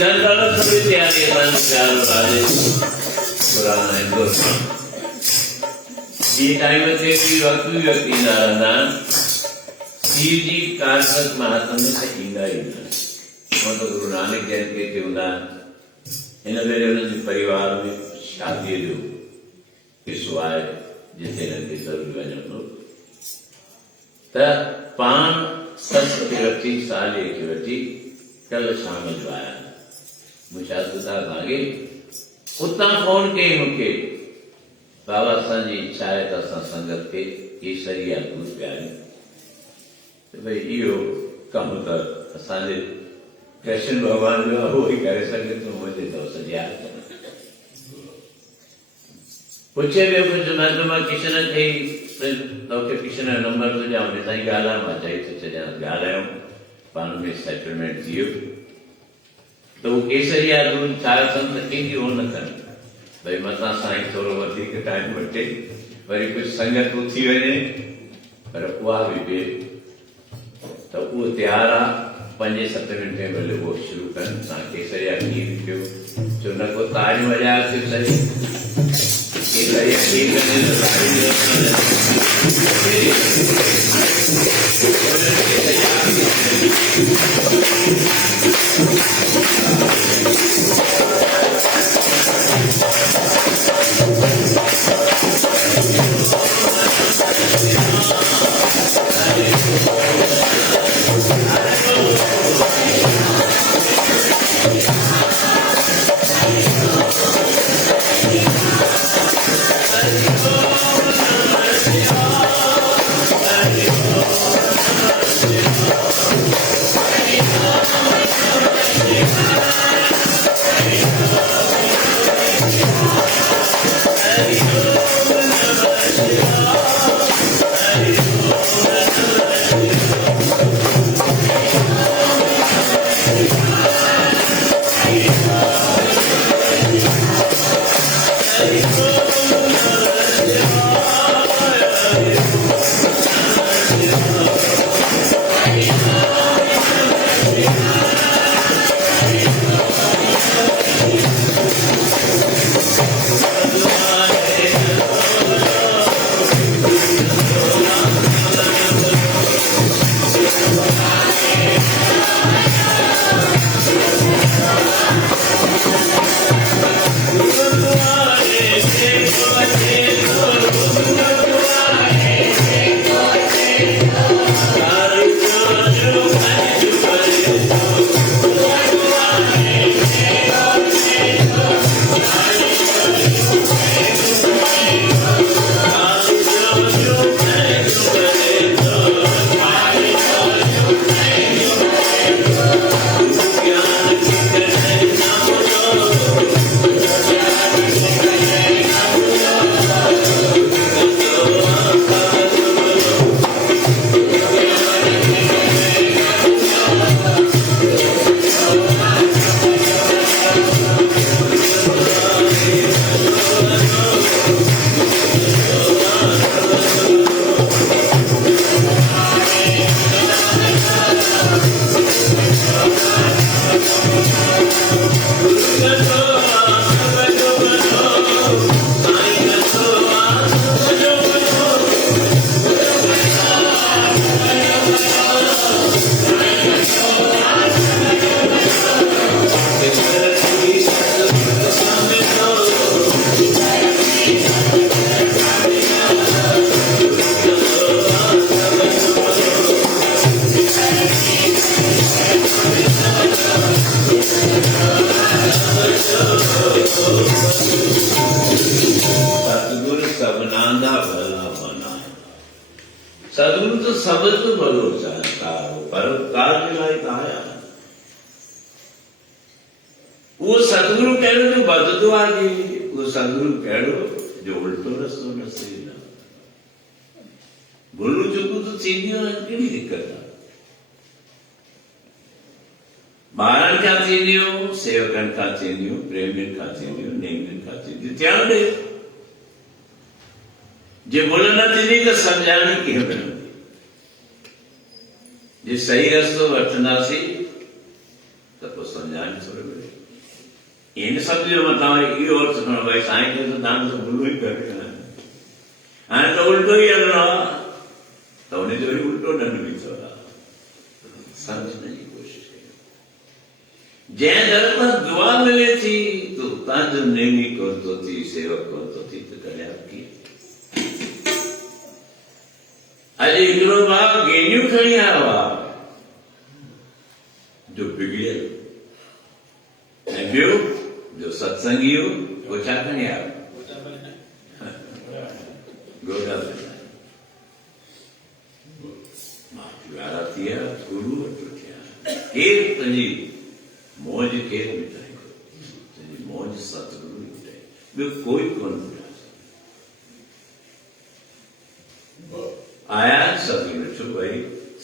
धन दौलत सभी त्यागी चार राजे पुराना हिंदू ये टाइम ते भी व्यक्ति नारायण शिव जी कारकत महात्मा में से इंदा ही ना मतलब गुरु नानक जयंती के उन्दा इन वेले उन परिवार में शादी जो किसवाए जिते रंगे जरूर वजनो त पान संस्कृति रखी साले की रखी कल शाम जो आया मुशादुदा भागे उतना फोन के मुके बाबा असांजी इच्छा है तो असां संगत के केसरिया दूध प्यारे तो भाई इहो कमु त असांजे कृष्ण भगवान जो आहे उहो ई करे सघे थो मुंहिंजे तो सॼा पुछे पियो कुझु मां किशन खे तोखे किशन जो नंबर थो ॾियां उन सां ई ॻाल्हायां मां चई थो छॾियां ॻाल्हायूं पाण में सेटलमेंट थी वियो तो वो केसरिया दूध छा अथनि त कंहिंजी हो न कनि भाई मतां साईं थोरो वधीक टाइम वठे वरी कुझु संगत थी वञे पर उहा बि ॿिए त उहो तयारु आहे 5-7 मिंटे में भले उहो शुरू कनि तव्हां केसरिया खीर पियो छो न को तारियूं वॼायो थियो सही केसरिया खीर कजे त सदगुरु तो शब्द भलो चाहता हो परोपकार के लायक आया वो सदगुरु कहो जो बदतो आगे वो सदगुरु कहो जो उल्टो रस्तो न सही ना बोलू चुकू तो चीनियों कहिड़ी दिक्कत आहे ॿारनि खां थींदियूं सेवकनि खां थींदियूं प्रेमियुनि खां थींदियूं नेमियुनि खां थींदियूं ध्यानु ॾे जे भुल न थींदी त सम्झाइणी कीअं मिलंदी जे सही रस्तो वठंदासीं त को समझाने थोड़े मिले इन सब जो बताओ ये और सुनो भाई साईं के तो दान तो भूल ही कर हाँ तो उल्टो ही अगला तो उन्हें तो उल्टो दंड भी थोड़ा समझने की कोशिश करें जय दर पर दुआ मिले थी तो ताज नेमी कौन तो थी सेवक कौन तो थी तो करे आपकी अरे हिकिड़ो भाउ गेनियूं खणी आयो आहे जो बिगड़े ऐं ॿियो जो सत्संगी हो वो छा खणी आयो गोदा वारा थी विया गुरू वटि थिया केरु तुंहिंजी मौज केरु मिटाईंदो तुंहिंजी मौज सतगुरू ई मिटाए ॿियो कोई कोन मिटाए आया सभी ॾिठो भई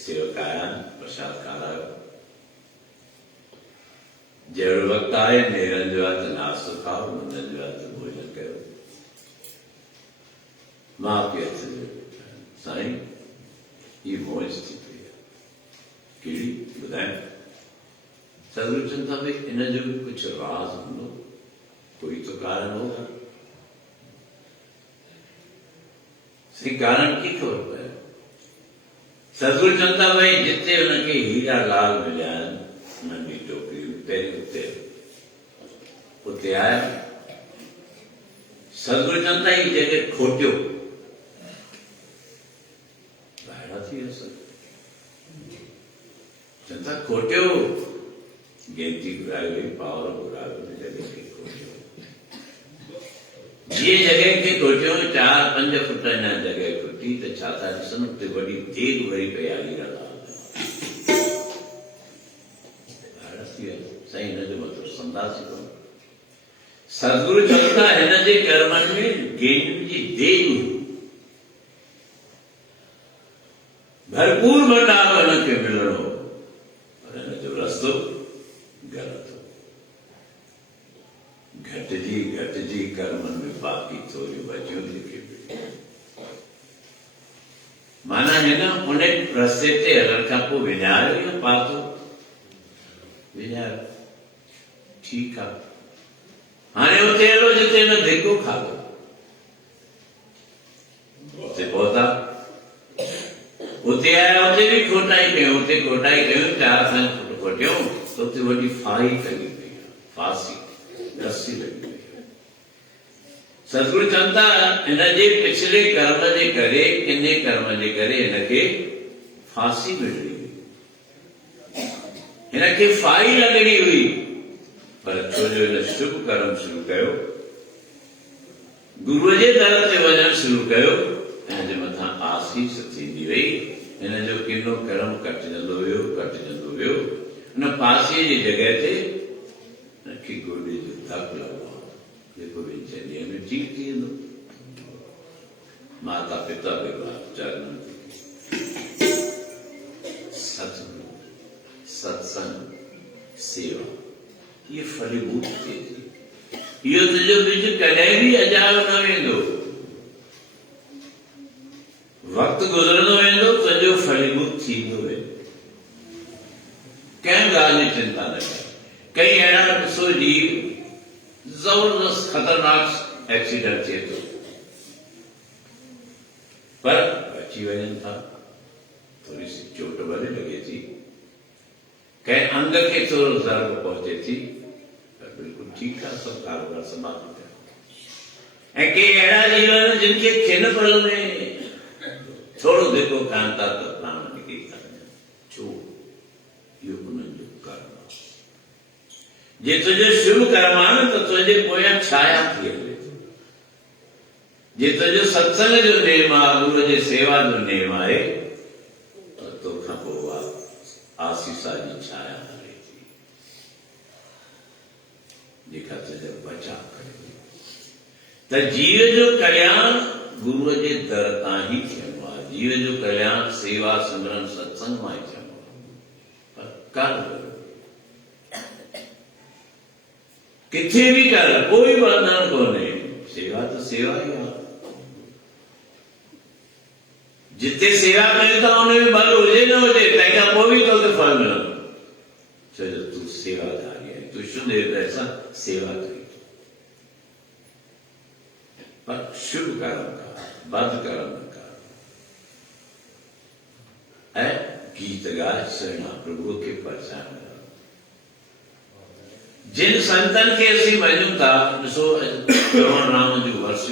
सेवक आया प्रसाद खारायो जहिड़ो वक़्तु आहे नेरनि जो आहे त नाश्तो खाओ मंझंदि जो आहे त भोजन कयो माउ पीउ हथ जोड़े साईं ही मौज थी पई आहे कहिड़ी ॿुधाए सतगुरु चवनि था भई इन जो बि कुझु राज़ हूंदो कोई तो कारण होगा सही कारण की ख़बर पए सतगुरु चवनि था भई जिते हुनखे हीरा लाल मिलिया आहिनि नंढी टोकरी पहिरीं उते आया सतगुरु चवनि था ही जॻह खोटियो ॿाहिरां थी वियसि चवनि था खोटियो गेंती घुराई हुई पावर घुरायो हुन जॻह खे खोटियो ये जगह खे खोटियो 4-5 फुट अञा जगह खुटी त छा था ॾिसनि उते वॾी देग वरी पई आहे हीरा लाल साईं हिन जो मतिलबु संदासीं कोन सतगुरु चवनि था हिन जे कर्मनि में गेंडियुनि जी देग हुई भरपूर भंडार हुनखे मिलणो पर हिन जो रस्तो ग़लति हो घटिजी कर्मनि में बाक़ी थोरियूं बचियूं लिखी माना हिन उन रस्ते ते हलण खां पोइ विञायो या पातो विञायो ठीकु आहे हाणे उते हलो जिते हिन धिको खाधो उते पहुता उते आया उते बि खोटाई कयूं उते खोटाई कयूं 4-5 फुट खोटियूं त उते वॾी फाई लॻी पई आहे फासी रस्सी लॻी पई आहे सतगुरु चवनि था हिन जे पिछले कर्म जे करे किने कर्म जे करे हिनखे फासी मिलणी हुई हिनखे फाई लॻणी हुई पर छो जो हिन शुभ कर्म शुरू कयो गुरूअ जे दर ते वञणु शुरू कयो हिन जे मथां आसीस थींदी वई हिन जो किनो कर्म कटिजंदो वियो उन फासीअ जी जॻह ते हिनखे गोॾे जो धक लॻो जेको बि चवंदी में ठीकु थी वेंदो माता पिता बि चरणनि सत्संग सेवा ये फलीभूत थिए थी इहो तुंहिंजो बीज कॾहिं बि अजायो न वेंदो वक़्तु गुज़रंदो वेंदो तुंहिंजो फलीभूत थींदो वेंदो कंहिं ॻाल्हि जी चिंता न कर कई अहिड़ा ॾिसो जीव ज़बरदस्त खतरनाक एक्सीडेंट थिए थो पर बची वञनि था थोड़ी सी चोट भले लॻे थी कंहिं अंग खे थोरो ज़र्ब पहुचे थी पर बिल्कुलु ठीकु आहे सभु कारोबार संभाले पिया ऐं के अहिड़ा जीव आहिनि जिन खे खिन पल में थोरो धिको कनि था त प्राण निकिरी था वञनि छो इहो उन्हनि जो कर्म आहे जे तुंहिंजो शुभ कर्म आहे न त तुंहिंजे पोयां छाया थी हले जे तुंहिंजो सत्संग जो नेम आहे गुरूअ जे सेवा जो नेम आहे त तोखां पोइ आसीसा जी छाया हले थी जेका तुंहिंजा बचा करे त जीव जो कल्याण गुरूअ जे दर तां ई थियणो आहे जीव जो कल्याण सेवा सिमरन सत्संग मां ई थियणो आहे पर कर किथे भी कर कोई बंधन कोन्हे सेवा तो सेवा ही आहे जिते सेवा कयो था उनमें बल हुजे न हुजे तंहिंखां पोइ बि तोखे फल मिलंदो छो जो तूं सेवादारी है, तो शुद्ध हृदय से सेवा करी। पर शुभ कर्म का, बद कर्म का है गीत गाय सुना प्रभु के पहचान। जिन संतन के ऐसी मौजूद था, सो भगवान राम जो वर्ष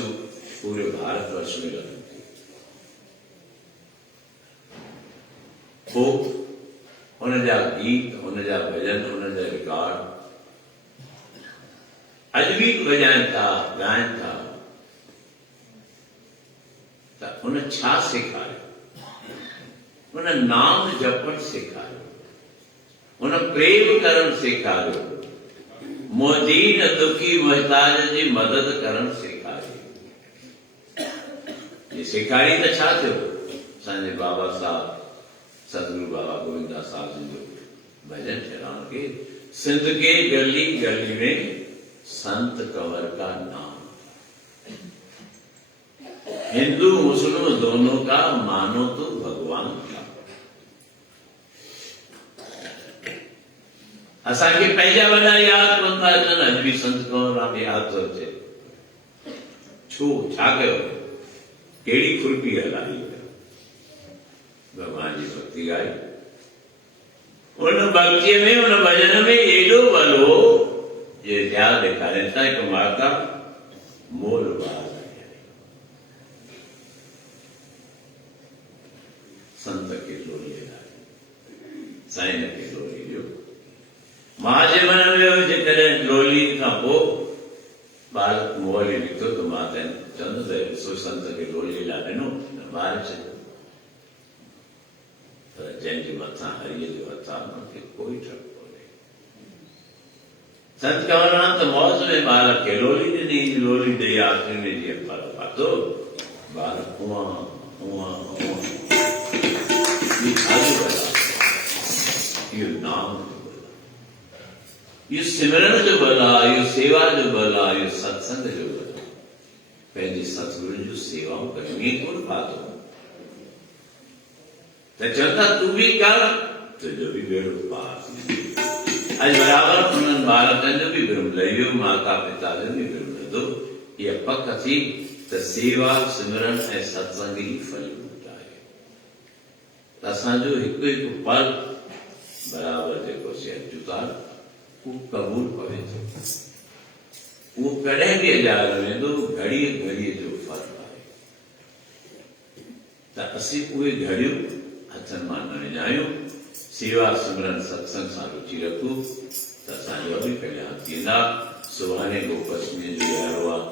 पूरे भारत वर्ष में लगती वो उनजा गीत, उनजा भजन, उनजा रिकॉर्ड अज भी वजाइन था, गायन था। उन छा सेखारियो, उन नाम जपण सेखारियो, उन प्रेम करण सेखारियो, मोदीन दुखी मोहताज जी मदद करण सेखारियो। ये सेखारी तो छा थियो? असांजे बाबा साहब सतगुरु बाबा गोविंदा साहब जी जो भजन ठहरान के सिंध के गली गली में संत कंवर का नाम, हिंदू मुस्लिम दोनों का मानो तो भगवान का। असांखे पंहिंजा वॾा यादि कोन था अचनि, अॼु बि संत कंवरराम यादि थो अचे। छो छा कयो, कहिड़ी खुरपी हलाई, भगवान जी भक्ति गाई। उन भक्तीअ में, उन भजन में एॾो बल हो जे ध्यानु ॾेखारनि था। हिकु माता मोल बार संत के लोली साईं के लोली जो महाजमन में जेकॾहिं लोली खां पोइ बालक मोली निकितो त माता चवंदो त सो संत के लोली लाइ ॾिनो ॿार छॾियो। पर जंहिंजे मथां हरीअ जो हथ आहे हुनखे कोई डपु कोन्हे। संत कंवरराम त मौज में बालक खे लोली ॾिनी, लोली ॾेई आख़िरी में जीअं फल पातो, बालक हुआ हुआ हुआ। यो नाम जो बल आहे, यो सिमरन जो बल आहे, यो सेवा जो बल आहे, यो सत्संग जो बल आहे। पंहिंजे सतगुरुनि जूं सेवाऊं करिणी कोन पातो त चवंदा तूं बि कर, तुंहिंजो बि बेड़ो पार। अॼु बराबरि उन्हनि बालकनि जो बि विरम लहियो, माता पिता जो बि विरम लधो। इहा पक थी त सेवा सिमरन ऐं सत्संग ई फलभूत आहे। असांजो हिकु हिकु पल बराबरि जेको सिहत जुतार उहो क़बूल पवे थो, उहो कॾहिं बि अजायो वेंदो, घड़ीअ घड़ीअ जो फर्क़ु आहे। त असीं उहे घड़ियूं हथनि मां न विञायूं, सेवा सिमरन सत्संग सां रुचि रखूं त असांजो बि कल्याण थींदा। सुभाणे गोपष्टमी जो ॾियारो आहे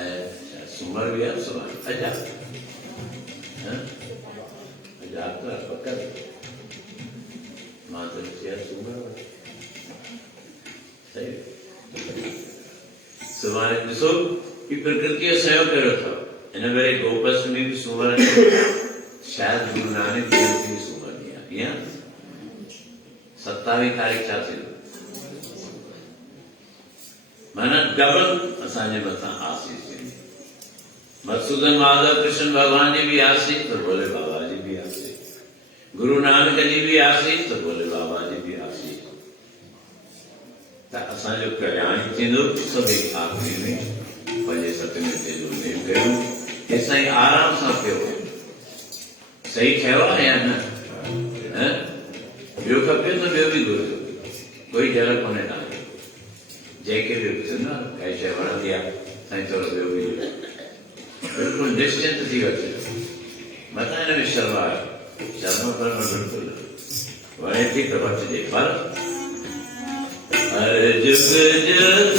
ऐं सूमर बि आहे, सुभाणे यात्रा पकड़ माता सही सुभाणे ॾिसो कि प्रकृति सहयोग कहिड़ो अथव। हिन भेरे गोपष्टमी बि सूमर, शायदि गुरु नानक जयंती बि सूमर ॾींहुं आहे। कीअं 27 तारीख़ छा थींदो, माना डबल असांजे मथां आसीस थींदी। मधुसूदन माधव कृष्ण भगवान जी भी आसीस तो बोले बाबा जी भी आसीस, गुरु नानक जी भी आसीस तो बोले बाबा जी भी आसीस। त असांजो कल्याण थींदो। सभई आख़िरी में 5-7 मिंट जो नेम कयूं, हे साईं आराम सां कयो। सही ठहियो आहे या न? ॿियो खपे त ॿियो बि घुरिजो, कोई डर कोन्हे तव्हांखे। जंहिंखे बि न काई शइ वणंदी आहे साईं थोरो ॿियो बि बिल्कुलु निश्चिंत थी वठो। मथां हिन में शर्म आहे, शर्म करणु बिल्कुलु वणे थी त वठिजे, पर हर जुग जुग